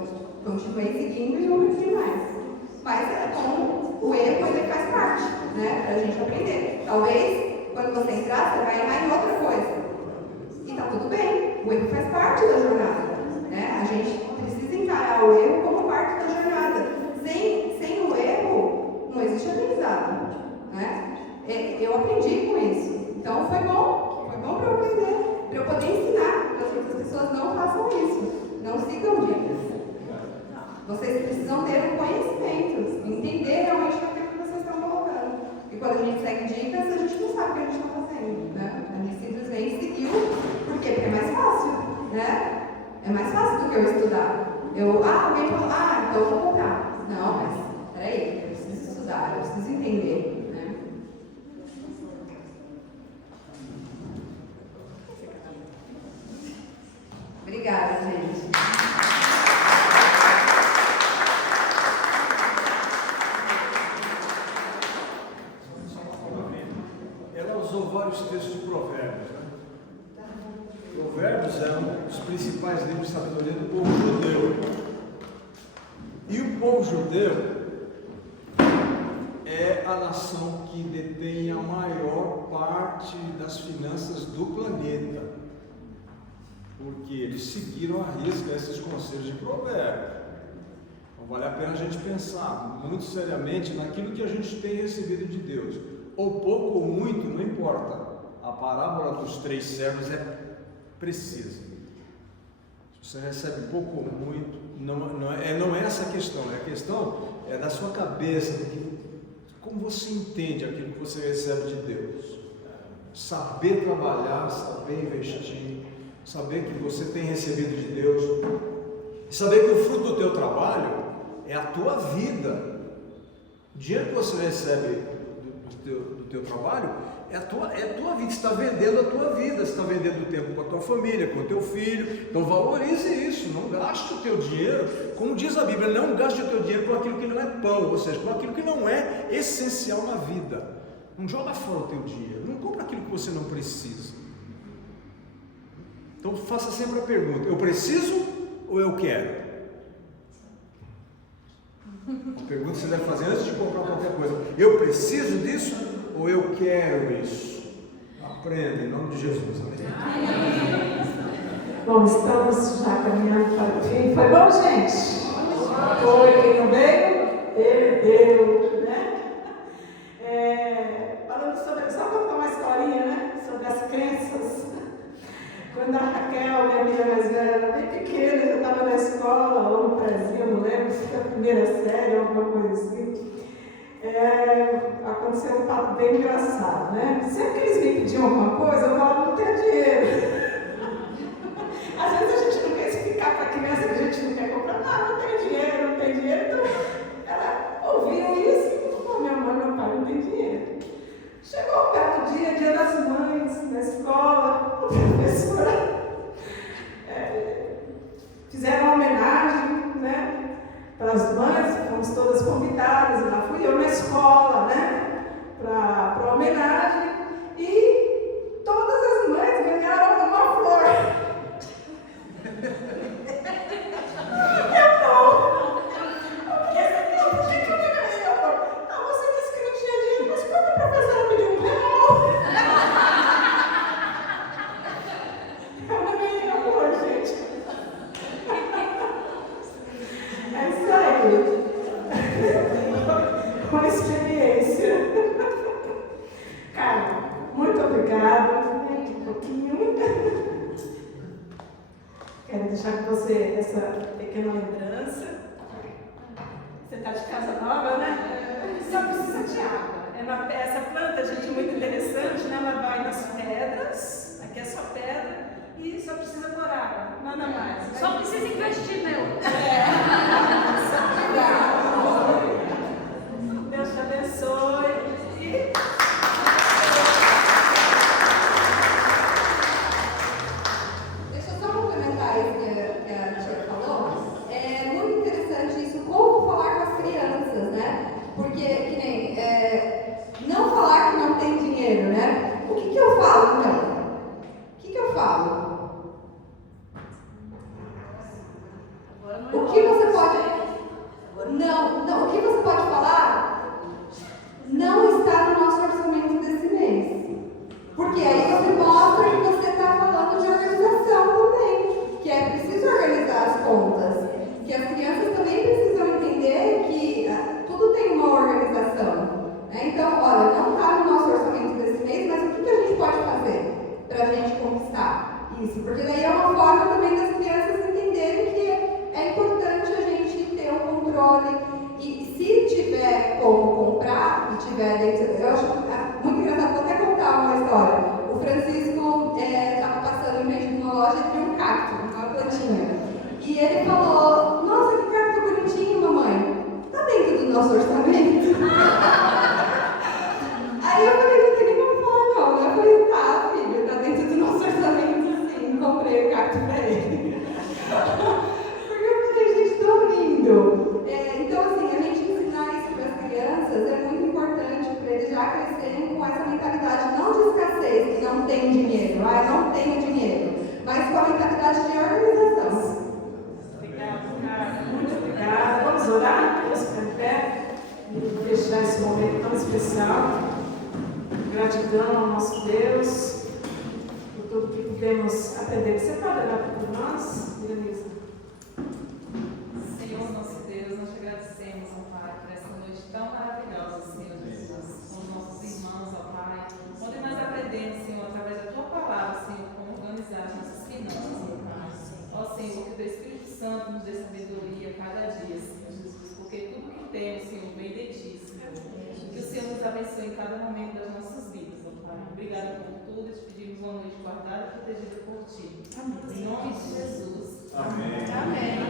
continuei seguindo e não cometi mais. Mas o erro ele faz parte, né? Pra gente aprender. Talvez quando você entrar, você vai errar em outra coisa. E tá tudo bem. O erro faz parte da jornada. Né? A gente precisa encarar o erro como parte da jornada. Sem o erro, não existe aprendizado. Né? Eu aprendi com isso. Então foi bom para eu aprender, para eu poder ensinar para que as pessoas não façam isso. Não sigam dicas. Vocês precisam ter um conhecimento, entender realmente o que vocês estão colocando. E quando a gente segue dicas, a gente não sabe o que a gente está fazendo. Né? A gente simplesmente seguiu. Por quê? Porque é mais fácil. Né? É mais fácil do que eu estudar. Alguém falou, então eu vou comprar. Não, mas peraí, eu preciso estudar, eu preciso entender. Né? Obrigada, gente. Ela usou vários textos de Provérbios, né? Provérbios é um dos principais livros de sabedoria do povo judeu. E o povo judeu é a nação que detém a maior parte das finanças do planeta. Porque eles seguiram à risca esses conselhos de Provérbios. Então vale a pena a gente pensar muito seriamente naquilo que a gente tem recebido de Deus. Ou pouco ou muito, não importa. A parábola dos 3 servos é precisa. Se você recebe pouco ou muito, não é essa a questão. A questão é da sua cabeça, como você entende aquilo que você recebe de Deus. Saber trabalhar, saber investir, saber que você tem recebido de Deus, saber que o fruto do teu trabalho é a tua vida. O dinheiro que você recebe do teu trabalho é a tua vida. Você está vendendo a tua vida, você está vendendo o tempo com a tua família, com o teu filho. Então valorize isso, não gaste o teu dinheiro, como diz a Bíblia, não gaste o teu dinheiro com aquilo que não é pão, ou seja, com aquilo que não é essencial na vida. Não joga fora o teu dinheiro, não compra aquilo que você não precisa. Então faça sempre a pergunta: eu preciso ou eu quero? A pergunta que você deve fazer antes de comprar qualquer coisa: eu preciso disso ou eu quero isso? Aprenda em nome de Jesus. Amém. Bom, estamos já caminhando para o fim. Foi bom, gente? Foi, quem não veio? Ele deu, né? Falando sobre, só contar uma historinha, né? Sobre as crenças. Quando a Raquel, minha filha mais velha, era bem pequena, já estava na escola, ou no prézinho, não lembro se foi a primeira série, alguma coisa assim. Aconteceu um papo bem engraçado, né? Sempre que eles me pediam alguma coisa, eu falava, não tenho dinheiro. Às vezes a gente não quer explicar para a criança que a gente não quer comprar, não tem dinheiro, não tem dinheiro. Então, ela ouviu isso e falou, minha mãe, meu pai não tem dinheiro. Chegou o belo dia das mães, na escola, a professora fizeram uma homenagem, né, para as mães, fomos todas convidadas, e lá fui eu na escola, né, para a homenagem, e todas as mães ganharam uma flor. Uma experiência. Cara, muito obrigada. Um pouquinho. Quero deixar com você essa pequena lembrança. Você está de casa nova, né? Só precisa de água. Essa planta, gente, muito interessante, né? Ela vai nas pedras, aqui é só pedra, e só precisa pôr água, nada mais. Só precisa investir, meu. Deus te abençoe. Deixa eu só complementar isso que a tia falou. controle. E se tiver como comprar, e tiver dentro, eu acho muito engraçado, vou até contar uma história. O Francisco estava passando em meio de uma loja e viu um cacto, uma plantinha. E ele falou, nossa, que cacto bonitinho, mamãe. Tá dentro do nosso orçamento? Aí eu falei, não tem nem como falar não, né? Eu falei, tá, filho, tá dentro do nosso orçamento, sim. Comprei o cacto pra ele. Porque eu falei, gente, tão lindo. Então, assim, a gente ensinar isso para as crianças é muito importante para eles já crescerem com essa mentalidade não de escassez, que não tem dinheiro, não tenho dinheiro, mas com a mentalidade de organização. Obrigada, cara. Muito obrigada. Vamos orar? Vamos ficar em pé e fechar esse momento tão especial. Gratidão ao nosso Deus por tudo que pudemos aprender. Você pode orar por nós, Denise? Senhor, nosso Deus, nós te agradecemos, ó Pai, por essa noite tão maravilhosa, Senhor Jesus, com os nossos irmãos, ó Pai, onde nós aprendemos, Senhor, através da Tua palavra, Senhor, como organizar as nossas finanças, ó Pai. Ó Senhor, que o Teu Espírito Santo nos dê sabedoria a cada dia, Senhor Jesus, porque tudo que temos, Senhor, vem de Ti, Senhor. Que o Senhor nos abençoe em cada momento das nossas vidas, ó Pai. Obrigada por tudo, te pedimos uma noite guardada e protegida por Ti. Amém. Em nome de Jesus. Amém. Amém.